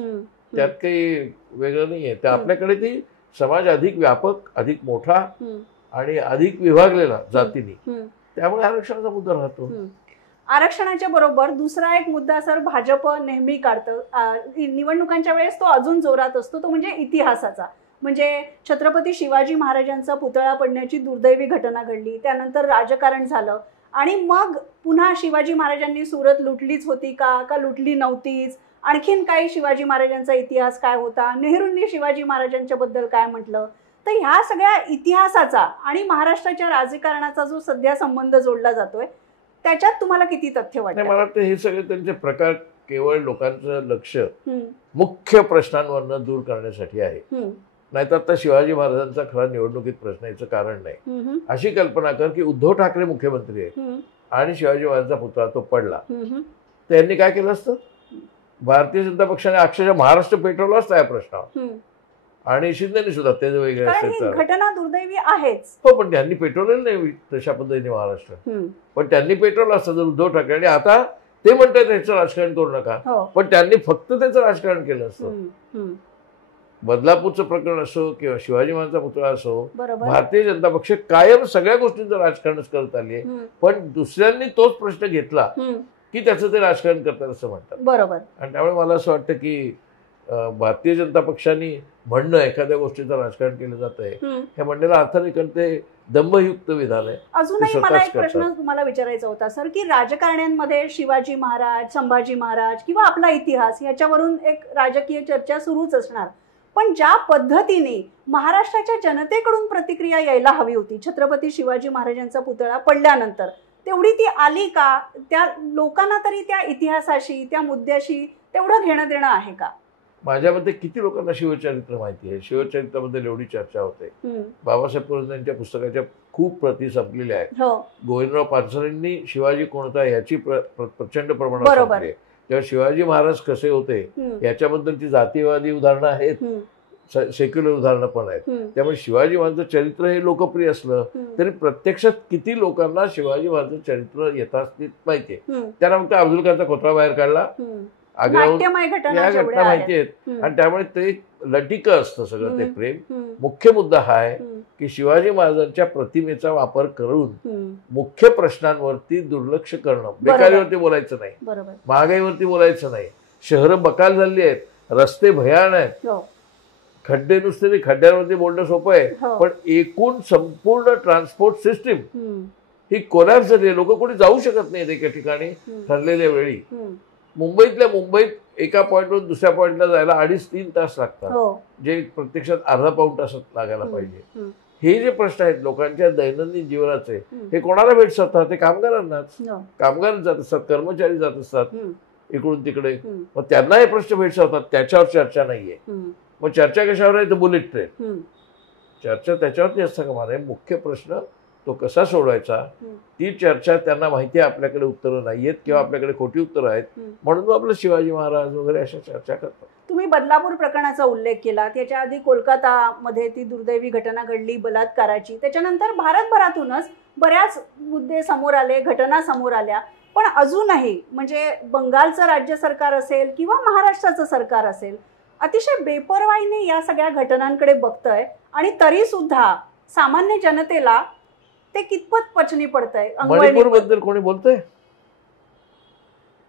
त्यात काही वेगळं नाहीये. त्या आपल्याकडे ती समाज अधिक व्यापक, अधिक मोठा आणि अधिक विभागलेला जातीने, त्यामुळे आरक्षणाचा मुद्दा राहतो. आरक्षणाच्या बरोबर दुसरा एक मुद्दा सर भाजप नेहमी काढतं, निवडणुकांच्या वेळेस तो अजून जोरात असतो, तो म्हणजे इतिहासाचा. म्हणजे छत्रपती शिवाजी महाराजांचा पुतळा पडण्याची दुर्दैवी घटना घडली, त्यानंतर राजकारण झालं, आणि मग पुन्हा शिवाजी महाराजांनी सुरत लुटलीच होती का लुटली नव्हतीच, आणखीन काही शिवाजी महाराजांचा इतिहास काय होता, नेहरूंनी शिवाजी महाराजांच्या बद्दल काय म्हटलं. तर ह्या सगळ्या इतिहासाचा आणि महाराष्ट्राच्या राजकारणाचा जो सध्या संबंध जोडला जातोय त्याच्यात तुम्हाला किती तथ्य वाटतं? मला वाटतं हे सगळे त्यांचे प्रकार केवळ लोकांचं लक्ष मुख्य प्रश्नांवरनं दूर करण्यासाठी आहे. नाहीतर आता शिवाजी महाराजांचा खरा निवडणुकीत प्रश्न याचं कारण नाही. अशी कल्पना कर की उद्धव ठाकरे मुख्यमंत्री आहे आणि शिवाजी महाराजांचा पुतळा तो पडला, तर यांनी काय केलं असतं? भारतीय जनता पक्षाने अक्षरशः महाराष्ट्र पेटवला असता या प्रश्नावर, आणि शिंदेने सुद्धा ते वेगळ्या घटना दुर्दैवी आहेच. हो, पण त्यांनी पेटवलेलं नाही तशा पद्धतीने महाराष्ट्र, पण त्यांनी पेटवलं असतं जर उद्धव ठाकरे. आणि आता ते म्हणतात त्याचं राजकारण करू नका, पण त्यांनी फक्त त्याचं राजकारण केलं असतं. बदलापूरचं प्रकरण असो किंवा शिवाजी महाराजांचा पुतळा असो, भारतीय जनता पक्ष कायम सगळ्या गोष्टींचं राजकारणच करत आली, पण दुसऱ्यांनी तोच प्रश्न घेतला की त्याचं ते राजकारण करतात असं म्हणतात. बरोबर. आणि त्यामुळे मला असं वाटतं की भारतीय जनता पक्षाने म्हणणं एखाद्या गोष्टीचं राजकारण केलं जात आहे हे म्हणण्याला अर्थ नाही, कारण ते दंभयुक्त विधान आहे. अजूनही मला एक प्रश्न तुम्हाला विचारायचा होता सर, की राजकारण्यांमध्ये शिवाजी महाराज, संभाजी महाराज किंवा आपला इतिहास याच्यावरून एक राजकीय चर्चा सुरूच असणार, पण ज्या पद्धतीने महाराष्ट्राच्या जनतेकडून प्रतिक्रिया यायला हवी होती छत्रपती शिवाजी महाराजांचा पुतळा पडल्यानंतर, तेवढी ती आली का? त्या लोकांना तरी त्या इतिहासाशी, त्या मुद्द्याशी तेवढं घेणं देणं आहे का? माझ्या मते किती लोकांना शिवचरित्र माहिती आहे? शिवचरित्राबद्दल एवढी चर्चा होते. बाबासाहेब पुरंदरेंच्या पुस्तकाच्या खूप प्रती संपलेल्या आहेत. गोविंदराव पानसरेंनी शिवाजी कोणता याची प्रचंड प्रमाणात संपली आहे. तेव्हा शिवाजी महाराज कसे होते याच्याबद्दलची जातीवादी उदाहरणं आहेत, सेक्युलर उदाहरणं पण आहेत. त्यामुळे शिवाजी महाराजांचं चरित्र हे लोकप्रिय असलं तरी प्रत्यक्षात किती लोकांना शिवाजी महाराजांचं चरित्र यथास्थित माहितीये. त्यांना फक्त अब्दुल खानचा खोतरा बाहेर काढला, आग्र्याहून या घटना माहिती आहेत, आणि त्यामुळे ते लटिकं असतं सगळं ते प्रेम. मुख्य मुद्दा हा आहे की शिवाजी महाराजांच्या प्रतिमेचा वापर करून मुख्य प्रश्नांवरती दुर्लक्ष करणं. बेकारीवरती बोलायचं नाही, महागाईवरती बोलायचं नाही, शहरं बकाल झाली आहेत, रस्ते भयान आहेत, खड्डे नुसते ते खड्ड्यांवरती बोलणं सोपं आहे, पण एकूण संपूर्ण ट्रान्सपोर्ट सिस्टीम ही कोलॅप्स झाली आहे. लोक कोणी जाऊ शकत नाही एका ठिकाणी ठरलेल्या वेळी. मुंबईतल्या मुंबईत एका पॉइंटवरून दुसऱ्या पॉइंटला जायला 2.5-3 तास लागतात, जे प्रत्यक्षात अर्धा पाऊण तासात लागायला पाहिजे. हे जे प्रश्न आहेत लोकांच्या दैनंदिन जीवनाचे, हे कोणाला भेटतात? ते कामगारांनाच. कामगार जात असतात, कर्मचारी जात असतात इकडून तिकडे, मग त्यांना हे प्रश्न भेटतात. त्याच्यावर चर्चा नाहीये. मग चर्चा कशावर आहे? तर बुलेट ट्रेन. चर्चा त्याच्यावरती असतं का? मला मुख्य प्रश्न तो कसा सोडवायचा, ती चर्चा त्यांना माहिती आहे. आपल्याकडे उत्तरं नाहीयेत किंवा आपल्याकडे खोटी उत्तरं आहेत, म्हणून आपलं शिवाजी महाराज वगैरे अशा चर्चा करतात. तुम्ही बदलापूर प्रकरणाचा उल्लेख केला. त्याच्या आधी कोलकातामध्ये ती दुर्दैवी घटना घडली बलात्काराची. त्याच्यानंतर भारतभरातूनच बऱ्याच मुद्दे समोर आले, घटना समोर आल्या. पण अजूनही म्हणजे बंगालचं राज्य सरकार असेल किंवा महाराष्ट्राचं सरकार असेल, अतिशय बेपर्वाईने या सगळ्या घटनांकडे बघतंय, आणि तरी सुद्धा सामान्य जनतेला ते कितपत पचनी पडतंय. मणिपूर बद्दल कोणी बोलतंय?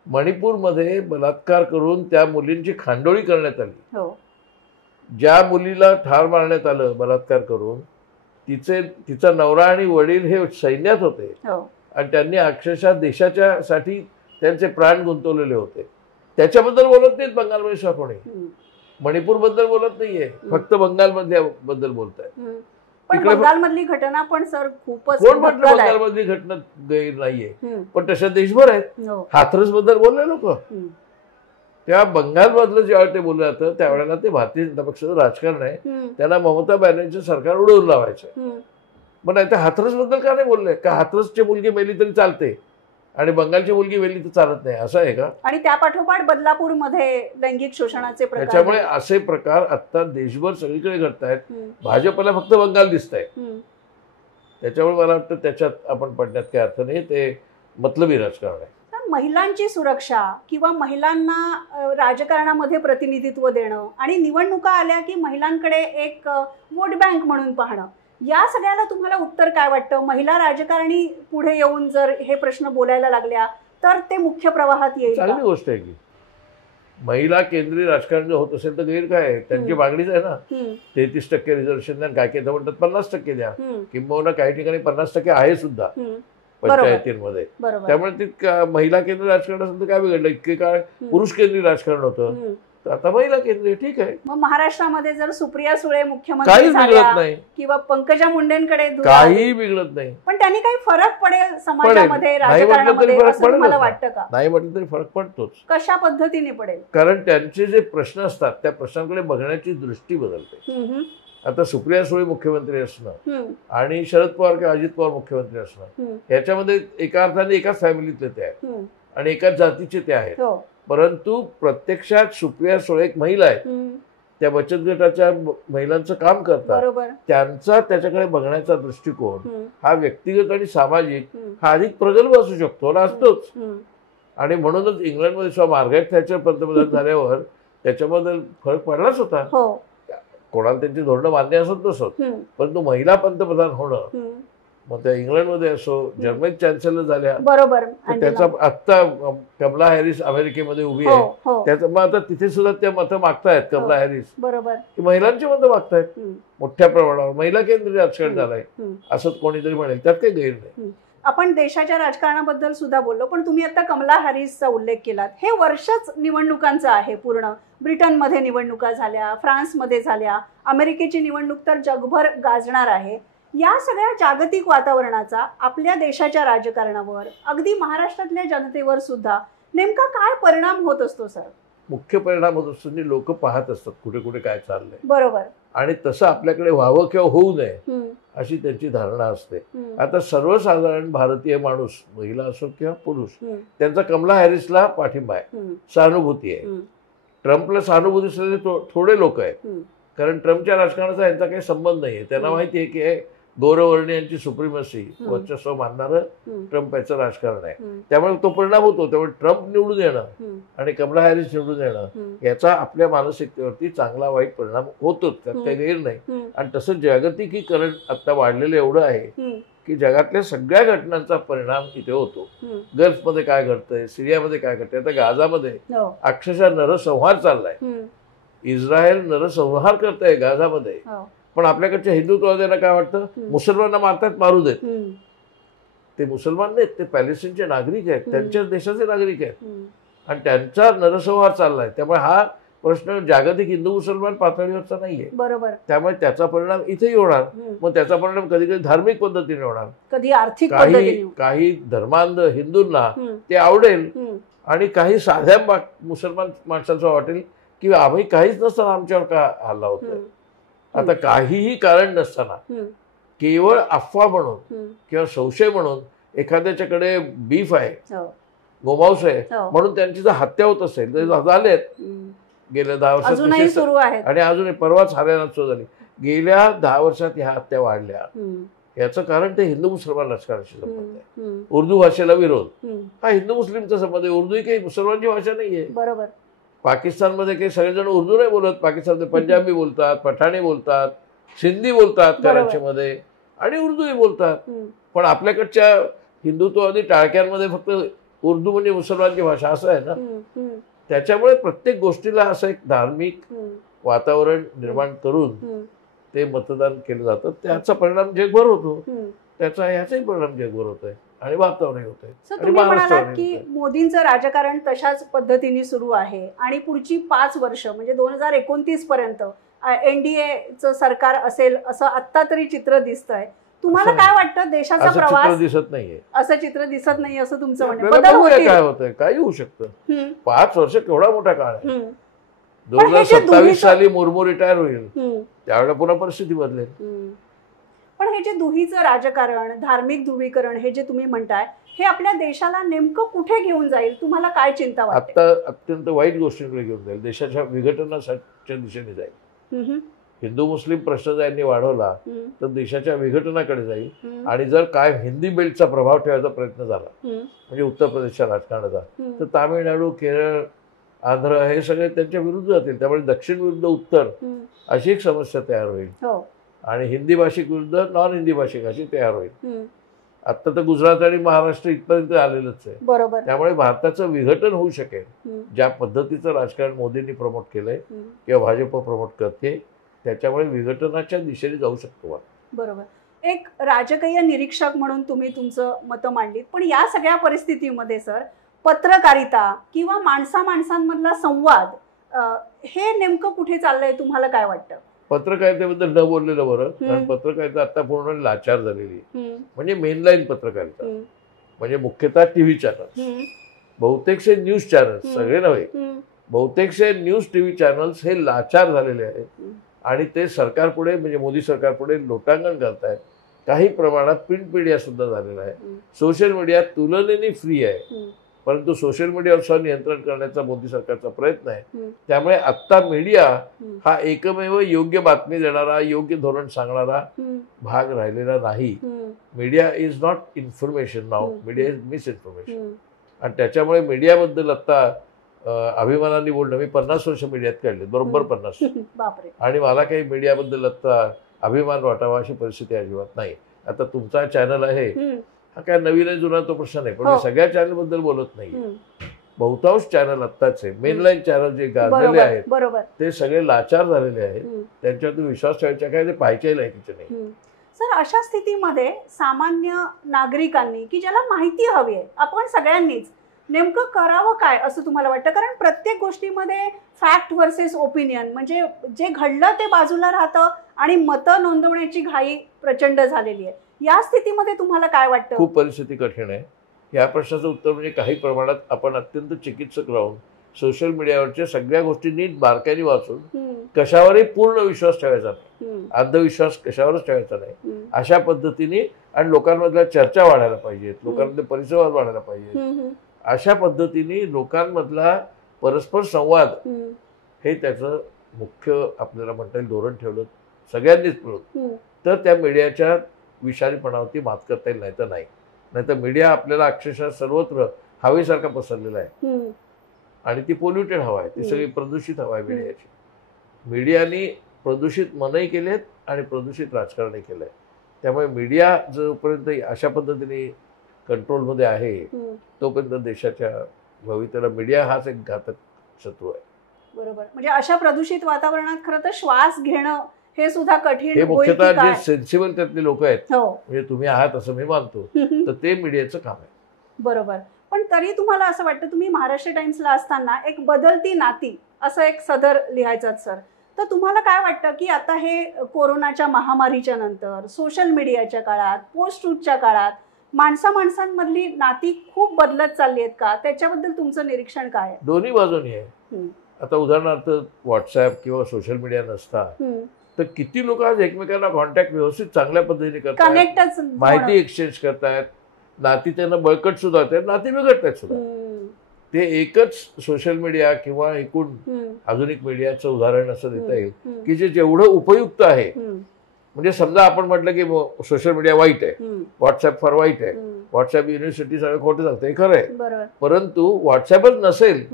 मणिपूरमध्ये बलात्कार करून त्या मुलींची खांडोळी करण्यात आली. ज्या मुलीला ठार मारण्यात आलं बलात्कार करून, तिचा नवरा आणि वडील हे सैन्यात होते, आणि त्यांनी अक्षरशः देशाच्या साठी त्यांचे प्राण गुंतवलेले होते. त्याच्याबद्दल बोलत नाहीत बंगालमध्ये कोणी. मणिपूर बद्दल बोलत नाहीये, फक्त बंगालमधल्या बद्दल बोलताय. पण बंगालमधली घटना पण सर खूपच कोण म्हटलं बंगालमधली घटना गैर नाहीये, पण तशा देशभर आहेत. हाथरस बद्दल बोलले लोक. त्या बंगालमधलं जेव्हा ते बोललं जातं त्यावेळेला ते भारतीय जनता पक्षाचं राजकारण आहे, त्यांना ममता बॅनर्जीचं सरकार उडवून लावायचं. पण नाही, त्या हाथरस बद्दल का नाही बोलले? का हाथरसची मुलगी मेली तरी चालते आणि बंगालची मुलगी मेली तर चालत नाही, असं आहे का? आणि त्या पाठोपाठ बदलापूरमध्ये लैंगिक शोषणाचे प्रकार. त्याच्यामुळे असे प्रकार आता देशभर सगळीकडे घडत आहेत. भाजपला फक्त बंगाल दिसत आहे. त्याच्यामुळे मला वाटतं त्याच्यात आपण पडण्यात काही अर्थ नाही. ते मतलबी राजकारण आहे. महिलांची सुरक्षा किंवा महिलांना राजकारणामध्ये प्रतिनिधित्व देणं आणि निवडणुका आल्या की महिलांकडे एक वोट बँक म्हणून पाहणं, या सगळ्याला तुम्हाला उत्तर काय वाटतं? महिला राजकारणी पुढे येऊन जर हे प्रश्न बोलायला लागल्या तर ते मुख्य प्रवाहात येईल. चांगली गोष्ट आहे की महिला केंद्रीय राजकारण जर होत असेल तर गैर काय आहे? त्यांची मागणीच आहे ना. 33% रिझर्वेशन द्या, काय काय म्हणतात 50% द्या, किंबहुना काही ठिकाणी 50% आहे सुद्धा पंचायतींमध्ये. त्यामुळे ते महिला केंद्रीय राजकारण असेल तर काय बिघडलं? इतके काळ पुरुष केंद्रीय राजकारण होतं, आता महिला केंद्रीय ठीक आहे. मग महाराष्ट्रामध्ये जर सुप्रिया सुळे मुख्यमंत्री झाल्या किंवा पंकजा मुंडेंकडे काही बिघडत नाही, पण त्यांनी काही फरक पडेल समाजामध्ये, राजकारणामध्ये असं तुम्हाला वाटतं का? नाही म्हटलं तरी फरक पडतोच. कशा पद्धतीने पडेल? कारण त्यांचे जे प्रश्न असतात त्या प्रश्नांकडे बघण्याची दृष्टी बदलते. आता सुप्रिया सुळे मुख्यमंत्री असणं आणि शरद पवार किंवा अजित पवार मुख्यमंत्री असणं याच्यामध्ये एका अर्थाने एकाच फॅमिलीतले ते आहेत आणि एकाच जातीचे ते आहेत. परंतु प्रत्यक्षात सुप्रिया सुळे एक महिला आहेत, त्या बचत गटाच्या महिलांचं काम करतात. त्यांचा त्याच्याकडे बघण्याचा दृष्टिकोन हा व्यक्तिगत आणि सामाजिक हा अधिक प्रगल्भ असू शकतो ना, असतोच. आणि म्हणूनच इंग्लंडमध्ये सुद्धा मार्गारेट थॅचर पंतप्रधान झाल्यावर त्याच्याबद्दल फरक पडलाच होता. कोणाला त्यांची धोरणं मान्य असत नसत, परंतु महिला पंतप्रधान होणं, मग त्या इंग्लंडमध्ये असो, जर्मनीत चान्सलर झाल्या, बरोबर. त्याचा आता कमला हॅरिस अमेरिकेमध्ये उभी आहे, त्याचं मग आता तिथे सुद्धा त्या मतं मागतायत कमला हॅरिस, बरोबर, महिलांची मतं मागतायत मोठ्या प्रमाणावर. महिला केंद्रीय राजकारण झालंय असं कोणीतरी म्हणेल, त्यात काही गैर नाही. आपण देशाच्या राजकारणाबद्दल सुद्धा बोललो, पण तुम्ही आता कमला हॅरिसचा उल्लेख केलात. हे वर्षच निवडणुकांचं आहे पूर्ण. ब्रिटनमध्ये निवडणुका झाल्या, फ्रान्समध्ये झाल्या, अमेरिकेची निवडणूक तर जगभर गाजणार आहे. या सगळ्या जागतिक वातावरणाचा आपल्या देशाच्या राजकारणावर, अगदी महाराष्ट्रातल्या जनतेवर सुद्धा नेमका काय परिणाम होत असतो सर? मुख्य परिणाम होत असतो लोक पाहत असतात कुठे कुठे काय चाललंय, बरोबर, आणि तसं आपल्याकडे व्हावं किंवा होऊ नये अशी त्यांची धारणा असते. आता सर्वसाधारण भारतीय माणूस, महिला असो किंवा पुरुष, त्यांचा कमला हॅरिसला पाठिंबा आहे, सहानुभूती आहे. ट्रम्पला सहानुभूती असलेले थोडे लोक आहेत, कारण ट्रम्पच्या राजकारणाचा यांचा काही संबंध नाहीये. त्यांना माहिती आहे की गौरवर्णीयांची सुप्रिमसी, वर्चस्व मानणारं ट्रम्प याचं राजकारण आहे. त्यामुळे तो परिणाम होतो. त्यामुळे ट्रम्प निवडून येणं आणि कमला हॅरिस निवडून येणं याचा आपल्या मानसिकतेवरती चांगला वाईट परिणाम होतोच, त्यात काही गैर नाही. आणि तसं जागतिकीकरण आता वाढलेलं एवढं आहे की जगातल्या सगळ्या घटनांचा परिणाम इथे होतो. गल्फमध्ये काय घडतंय, सिरियामध्ये काय घडतंय, आता गाझामध्ये अक्षरशः नरसंहार चाललाय. इस्रायल नरसंहार करतंय गाझामध्ये. पण आपल्याकडच्या हिंदुत्ववाद्यांना काय वाटतं, मुसलमानांना मारतात, मारू देत. ते मुसलमान नाहीत, ते पॅलेस्टाईनचे नागरिक आहेत, त्यांच्याच देशाचे नागरिक आहेत, आणि त्यांचा नरसंहार चाललाय. त्यामुळे हा प्रश्न जागतिक हिंदू मुसलमान पातळीवरचा नाहीये. बरोबर. त्यामुळे त्याचा परिणाम इथेही होणार. मग त्याचा परिणाम कधी कधी धार्मिक पद्धतीने होणार, कधी आर्थिक, काही धर्मांध हिंदूंना ते आवडेल, आणि काही साध्या मुसलमान माणसांचं वाटेल की आम्ही काहीच नसताना आमच्यावर का हल्ला होतोय. आता काहीही कारण नसताना केवळ अफवा म्हणून किंवा संशय म्हणून एखाद्याच्याकडे बीफ आहे, गोमांस आहे म्हणून त्यांची जर हत्या होत असेल तर झालेत गेल्या 10 वर्षात सुरू आहेत, आणि अजूनही परवाच हरियाणात सुरू झाली. गेल्या 10 वर्षात ह्या हत्या वाढल्या. याचं कारण ते हिंदू मुसलमान राजकारणाशी संबंध आहे. उर्दू भाषेला विरोध हा हिंदू मुस्लिमचा संबंध आहे. उर्दू ही काही मुसलमानची भाषा नाहीये. बरोबर. पाकिस्तानमध्ये काही सगळेजण उर्दू नाही बोलत. पाकिस्तानमध्ये पंजाबी बोलतात, पठाणी बोलतात, सिंधी बोलतात कराचीमध्ये, आणि उर्दूही बोलतात. पण आपल्याकडच्या हिंदुत्ववादी टाळक्यांमध्ये फक्त उर्दू म्हणजे मुसलमानची भाषा असं आहे ना. त्याच्यामुळे प्रत्येक गोष्टीला असं एक धार्मिक वातावरण निर्माण करून ते मतदान केलं जातं. त्याचा परिणाम जगभर होतो, त्याचा याचाही परिणाम जगभर होत आहे आणि वातावरण होत आहे. तुम्ही म्हणालात की मोदींचं राजकारण तशाच पद्धतीने सुरू आहे आणि पुढची 5 वर्ष म्हणजे 2029 पर्यंत एनडीएचं सरकार असेल असं आता तरी चित्र दिसतंय. तुम्हाला काय वाटतं, देशाचा प्रवास दिसत नाहीये, असं चित्र दिसत नाही असं तुमचं म्हणणं? काय होतंय, काही होऊ शकतं. 5 वर्ष केवढा मोठा काळ आहे. 2027 साली मुर्मू रिटायर होईल, त्यावेळेला पुन्हा परिस्थिती बदलेल. पण हे जे दुहीचं राजकारण, धार्मिक ध्रुवीकरण हे जे तुम्ही म्हणताय, हे आपल्या देशाला नेमकं कुठे घेऊन जाईल? तुम्हाला काय चिंता वाटते? आता अत्यंत वाईट गोष्टींकडे घेऊन जाईल, देशाच्या विघटनाच्या दिशेने जाईल. हिंदू मुस्लिम प्रश्न जर यांनी वाढवला तर देशाच्या विघटनाकडे जाईल. आणि जर काय हिंदी बेल्टचा प्रभाव ठेवायचा प्रयत्न झाला म्हणजे उत्तर प्रदेशच्या राजकारणाचा, तर तामिळनाडू, केरळ, आंध्र हे सगळे त्यांच्या विरुद्ध जातील. त्यामुळे दक्षिण विरुद्ध उत्तर अशी एक समस्या तयार होईल, आणि हिंदी भाषिक विरुद्ध नॉन हिंदी भाषिक अशी तयार होईल. आता तर गुजरात आणि महाराष्ट्र इथपर्यंत आलेलंच आहे. बरोबर. त्यामुळे भारताचं विघटन होऊ शकेल. ज्या पद्धतीचं राजकारण मोदींनी प्रमोट केलंय किंवा भाजप प्रमोट करते, त्याच्यामुळे विघटनाच्या दिशेने जाऊ शकतो. बरोबर. एक राजकीय निरीक्षक म्हणून तुम्ही तुमचं मतं मांडलीत, पण या सगळ्या परिस्थितीमध्ये सर पत्रकारिता किंवा माणसांमधला संवाद हे नेमकं कुठे चाललंय, तुम्हाला काय वाटतं? पत्रकारितेबद्दल न बोललेलं बरं, कारण पत्रकारिता आता पूर्ण लाचार झालेली आहे. म्हणजे मेनलाईन पत्रकारिता म्हणजे मुख्यतः टीव्ही चॅनल्स, बहुतेकसे न्यूज चॅनल्स, सगळे नव्हे, बहुतेकसे न्यूज टीव्ही चॅनल्स हे लाचार झालेले आहेत आणि ते सरकारपुढे म्हणजे मोदी सरकारपुढे लोटांगण घालतायत. काही प्रमाणात प्रिंट मीडिया सुद्धा झालेला आहे. सोशल मीडिया तुलनेने फ्री आहे, परंतु सोशल मीडियावर नियंत्रण करण्याचा मोदी सरकारचा प्रयत्न आहे. त्यामुळे आत्ता मीडिया हा एकमेव योग्य बातमी देणारा, योग्य धोरण सांगणारा भाग राहिलेला नाही. Media is not information now, media is miss information. आणि त्याच्यामुळे मीडियाबद्दल आता अभिमानाने बोलणं, मी 50 वर्ष मीडियात काढले, बरोबर 50, आणि मला काही मीडियाबद्दल आता अभिमान वाटावा अशी परिस्थिती अजिबात नाही. आता तुमचा चॅनल आहे, हा काय नवीन आहे जुना तो प्रश्न नाही, पण मी सगळ्या चॅनल बद्दल बोलत नाही. बहुतांश चॅनल आत्ताच आहे, मेनलाईन चॅनल जे गाजलेले आहेत ते सगळे लाचार झालेले आहेत. त्यांच्यावर विश्वास ठेवायचा काय, ते पाहायच्याही लायकीचे नाही. सर, अशा स्थितीमध्ये सामान्य नागरिकांनी की ज्याला माहिती हवी आहे, आपण सगळ्यांनीच नेमकं करावं काय असं तुम्हाला वाटतं? कारण प्रत्येक गोष्टीमध्ये फॅक्ट व्हर्सेस ओपिनियन, म्हणजे जे घडलं ते बाजूला राहतं आणि मतं नोंदवण्याची घाई प्रचंड झालेली आहे. या स्थितीमध्ये तुम्हाला काय वाटतं? खूप परिस्थिती कठीण आहे. या प्रश्नाचं उत्तर म्हणजे काही प्रमाणात आपण अत्यंत चिकित्सक राहून सोशल मीडियावरच्या सगळ्या गोष्टी नीट बारकाईने वाचून कशावरही पूर्ण विश्वास ठेवायचा नाही, अंधविश्वास कशावरच ठेवायचा नाही, अशा पद्धतीने. आणि लोकांमधल्या चर्चा वाढायला पाहिजेत, लोकांमधले परिसंवाद वाढायला पाहिजेत, अशा पद्धतीने लोकांमधला परस्पर संवाद हे त्याचं मुख्य आपल्याला म्हणता येईल धोरण ठेवलं सगळ्यांनीच मिळून, तर त्या मीडियाच्या विषारीपणावरती मात करता येईल. नाही तर मीडिया आपल्याला अक्षरशः सर्वत्र हवेसारखा पसरलेला आहे आणि ती पोल्युटेड हवा आहे, ती सगळी प्रदूषित हवा आहे मीडियाची. मीडियाने प्रदूषित मनही केलेत आणि प्रदूषित राजकारणही केलंय. त्यामुळे मीडिया जोपर्यंत अशा पद्धतीने कंट्रोलमध्ये आहे तोपर्यंत देशाच्या भविष्याला मीडिया हाच एक घातक शत्रू आहे. बरोबर. म्हणजे अशा प्रदूषित वातावरणात खरं तर श्वास घेणं हे सुद्धा कठीण. हे मुख्यतः जे सेन्सिबल त्यातले लोक आहेत, म्हणजे तुम्ही आहात असं मी मानतो, तर ते मीडियाचं काम आहे. बरोबर. पण तरी तुम्हाला असं वाटतं, तुम्ही महाराष्ट्र टाइम्सला असताना एक बदलती नाती असं एक सदर लिहायचात सर, तर तुम्हाला काय वाटतं की आता हे कोरोनाच्या महामारीच्या नंतर सोशल मीडियाच्या काळात, पोस्ट ट्रूथच्या काळात माणसांमधली नाती खूप बदलत चालली आहेत का? त्याच्याबद्दल तुमचं निरीक्षण काय आहे? दोन्ही बाजूनी आहे. आता उदाहरणार्थ व्हॉट्सअप किंवा सोशल मीडिया नसता तर किती लोक आज एकमेकांना कॉन्टॅक्ट व्यवस्थित चांगल्या पद्धतीने करतात, माहिती एक्सचेंज करतायत, नाती त्यांना बळकट सुद्धा होतात, नाती बिघडतायत सुद्धा. ते एकच सोशल मीडिया किंवा एकूण आधुनिक मीडियाचं उदाहरण असं देता येईल की जे जेवढं उपयुक्त आहे. म्हणजे समजा आपण म्हटलं की सोशल मीडिया वाईट आहे, व्हॉट्सअप फार वाईट आहे, व्हॉट्सअप युनिव्हर्सिटी सगळं खोटं सांगतं, हे खरं आहे, परंतु व्हॉट्सअपच नसेल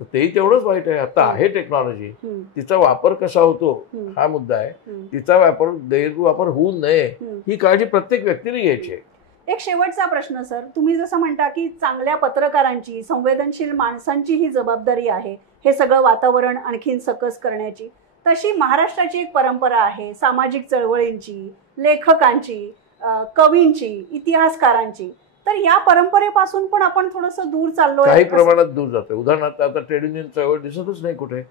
तर तेही तेवढंच वाईट आहे. आता आहे टेक्नॉलॉजी, तिचा वापर कसा होतो हा मुद्दा आहे. तिचा गैरवापर होऊ नये ही काळजी प्रत्येक व्यक्तीने घ्यायची आहे. एक शेवटचा प्रश्न सर, तुम्ही जसं म्हणता की चांगल्या पत्रकारांची, संवेदनशील माणसांची ही जबाबदारी आहे हे सगळं वातावरण आणखीन सकस करण्याची, तशी महाराष्ट्राची एक परंपरा आहे सामाजिक चळवळींची, लेखकांची, कवींची, इतिहासकारांची. तर या परंपरेपासून पण आपण थोडंसं दूर चाललोय, काही प्रमाणात दूर जातोय. उदाहरणार्थ आता ट्रेड युनियन चळवळ दिसतच नाही कुठे.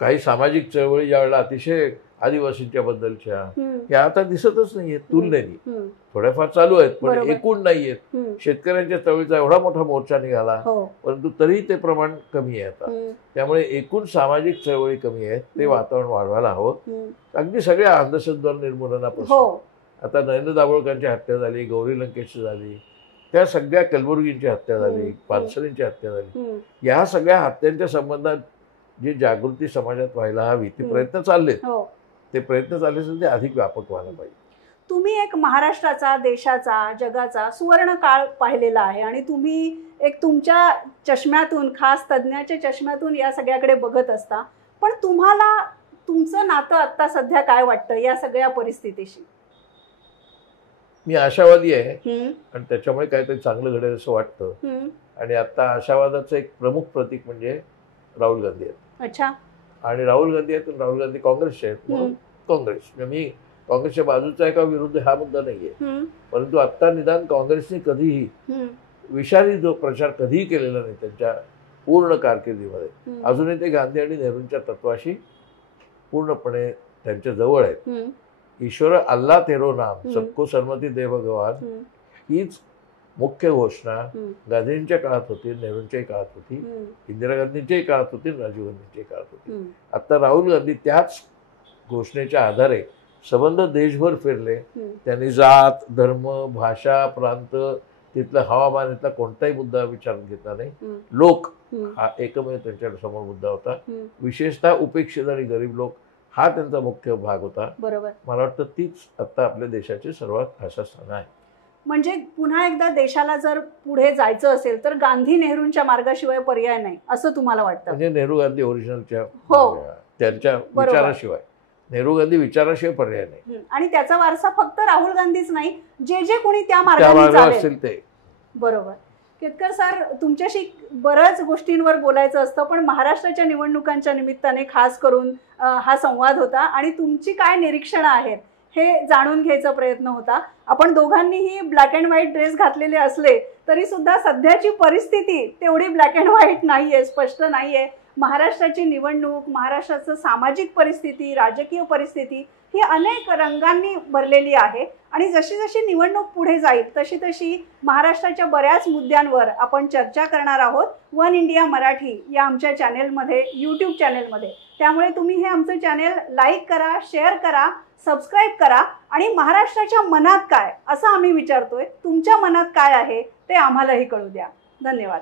काही सामाजिक चळवळी ज्यावेळेला अतिशय आदिवासींच्या बद्दलच्या या आता दिसतच नाहीयेत. तुलनेने थोड्याफार चालू आहेत पण एकूण नाहीयेत. शेतकऱ्यांच्या चळवळीचा एवढा मोठा मोर्चा निघाला परंतु तरी ते प्रमाण कमी आहे आता. त्यामुळे एकूण सामाजिक चळवळी कमी आहेत, ते वातावरण वाढवायला हवं. अगदी सगळ्या अंधश्रद्धा निर्मूलनापासून आता नरेंद्र दाभोळकरांची हत्या झाली, गौरी लंकेशची झाली, त्या सगळ्या कलबुर्गींची हत्या झाली, पानसरेंची हत्या झाली, या सगळ्या हत्यांच्या संबंधात जी जागृती समाजात व्हायला हवी ते प्रयत्न चाललेत. ते प्रयत्न चालले असेल ते अधिक व्यापक व्हायला पाहिजे. तुम्ही एक महाराष्ट्राचा, देशाचा, जगाचा सुवर्ण काळ पाहिलेला आहे आणि तुम्ही एक तुमच्या चष्म्यातून, खास तज्ज्ञाच्या चष्म्यातून या सगळ्याकडे बघत असता. पण तुम्हाला तुमचं नातं आता सध्या काय वाटतं या सगळ्या परिस्थितीशी? मी आशावादी आहे आणि त्याच्यामुळे काहीतरी चांगलं घडेल असं वाटतं. आणि आता आशावादाचं एक प्रमुख प्रतीक म्हणजे राहुल गांधी आहेत. अच्छा. आणि राहुल गांधी आहेत, राहुल गांधी काँग्रेसचे आहेत म्हणून काँग्रेस, मी काँग्रेसच्या बाजूचा आहे का विरुद्ध हा मुद्दा नाहीये. परंतु आता निदान काँग्रेसने कधीही विषारी जो प्रचार कधीही केलेला नाही त्यांच्या पूर्ण कारकिर्दीमध्ये. अजूनही ते गांधी आणि नेहरूंच्या तत्वाशी पूर्णपणे त्यांच्या जवळ आहेत. ईश्वर अल्लाह तेरो नाम, सबको सन्मती दे भगवान, हीच मुख्य घोषणा गांधींच्या काळात होती, नेहरूंच्याही काळात होती, इंदिरा गांधींच्याही काळात होती, राजीव गांधींच्याही काळात होती. आता राहुल गांधी त्याच घोषणेच्या आधारे संबंध देशभर फिरले. त्यांनी जात, धर्म, भाषा, प्रांत, तिथलं हवामान, इथला कोणताही मुद्दा विचारून घेतला नाही. लोक हा एकमेव त्यांच्या समोर मुद्दा होता. विशेषतः उपेक्षित आणि गरीब लोक हा त्यांचा मुख्य भाग होता. बरोबर. मला वाटतं तीच आता आपल्या देशाची सर्वात आशास्थान आहे. म्हणजे पुन्हा एकदा देशाला जर पुढे जायचं असेल तर गांधी नेहरूंच्या मार्गाशिवाय पर्याय नाही असं तुम्हाला वाटतं? म्हणजे नेहरू गांधी ओरिजिनलच्या त्यांच्या विचाराशिवाय, नेहरू गांधी विचाराशिवाय पर्याय नाही. आणि त्याचा वारसा फक्त राहुल गांधीच नाही, जे जे कोणी त्या मार्गाने असेल ते. बरोबर. केतकर सर, तुमच्याशी बऱ्याच गोष्टींवर बोलायचं असतं पण महाराष्ट्राच्या निवडणुकांच्या निमित्ताने खास करून हा संवाद होता आणि तुमची काय निरीक्षणं आहेत हे जाणून घ्यायचा प्रयत्न होता. आपण दोघांनीही ब्लॅक अँड व्हाईट ड्रेस घातलेले असले तरी सुद्धा सध्याची परिस्थिती तेवढी ब्लॅक अँड व्हाईट नाहीये, स्पष्ट नाहीये. महाराष्ट्राची निवडणूक, महाराष्ट्राचं सामाजिक परिस्थिती, राजकीय परिस्थिती ही अनेक रंगांनी भरलेली आहे आणि जशी जशी निवडणूक पुढे जाईल तशी तशी महाराष्ट्राच्या बऱ्याच मुद्द्यांवर आपण चर्चा करणार आहोत वन इंडिया मराठी या आमच्या चॅनेलमध्ये, यूट्यूब चॅनेलमध्ये. त्यामुळे तुम्ही हे आमचं चॅनेल लाईक करा, शेअर करा, सबस्क्राईब करा आणि महाराष्ट्राच्या मनात काय असं आम्ही विचारतोय, तुमच्या मनात काय आहे ते आम्हालाही कळू द्या. धन्यवाद.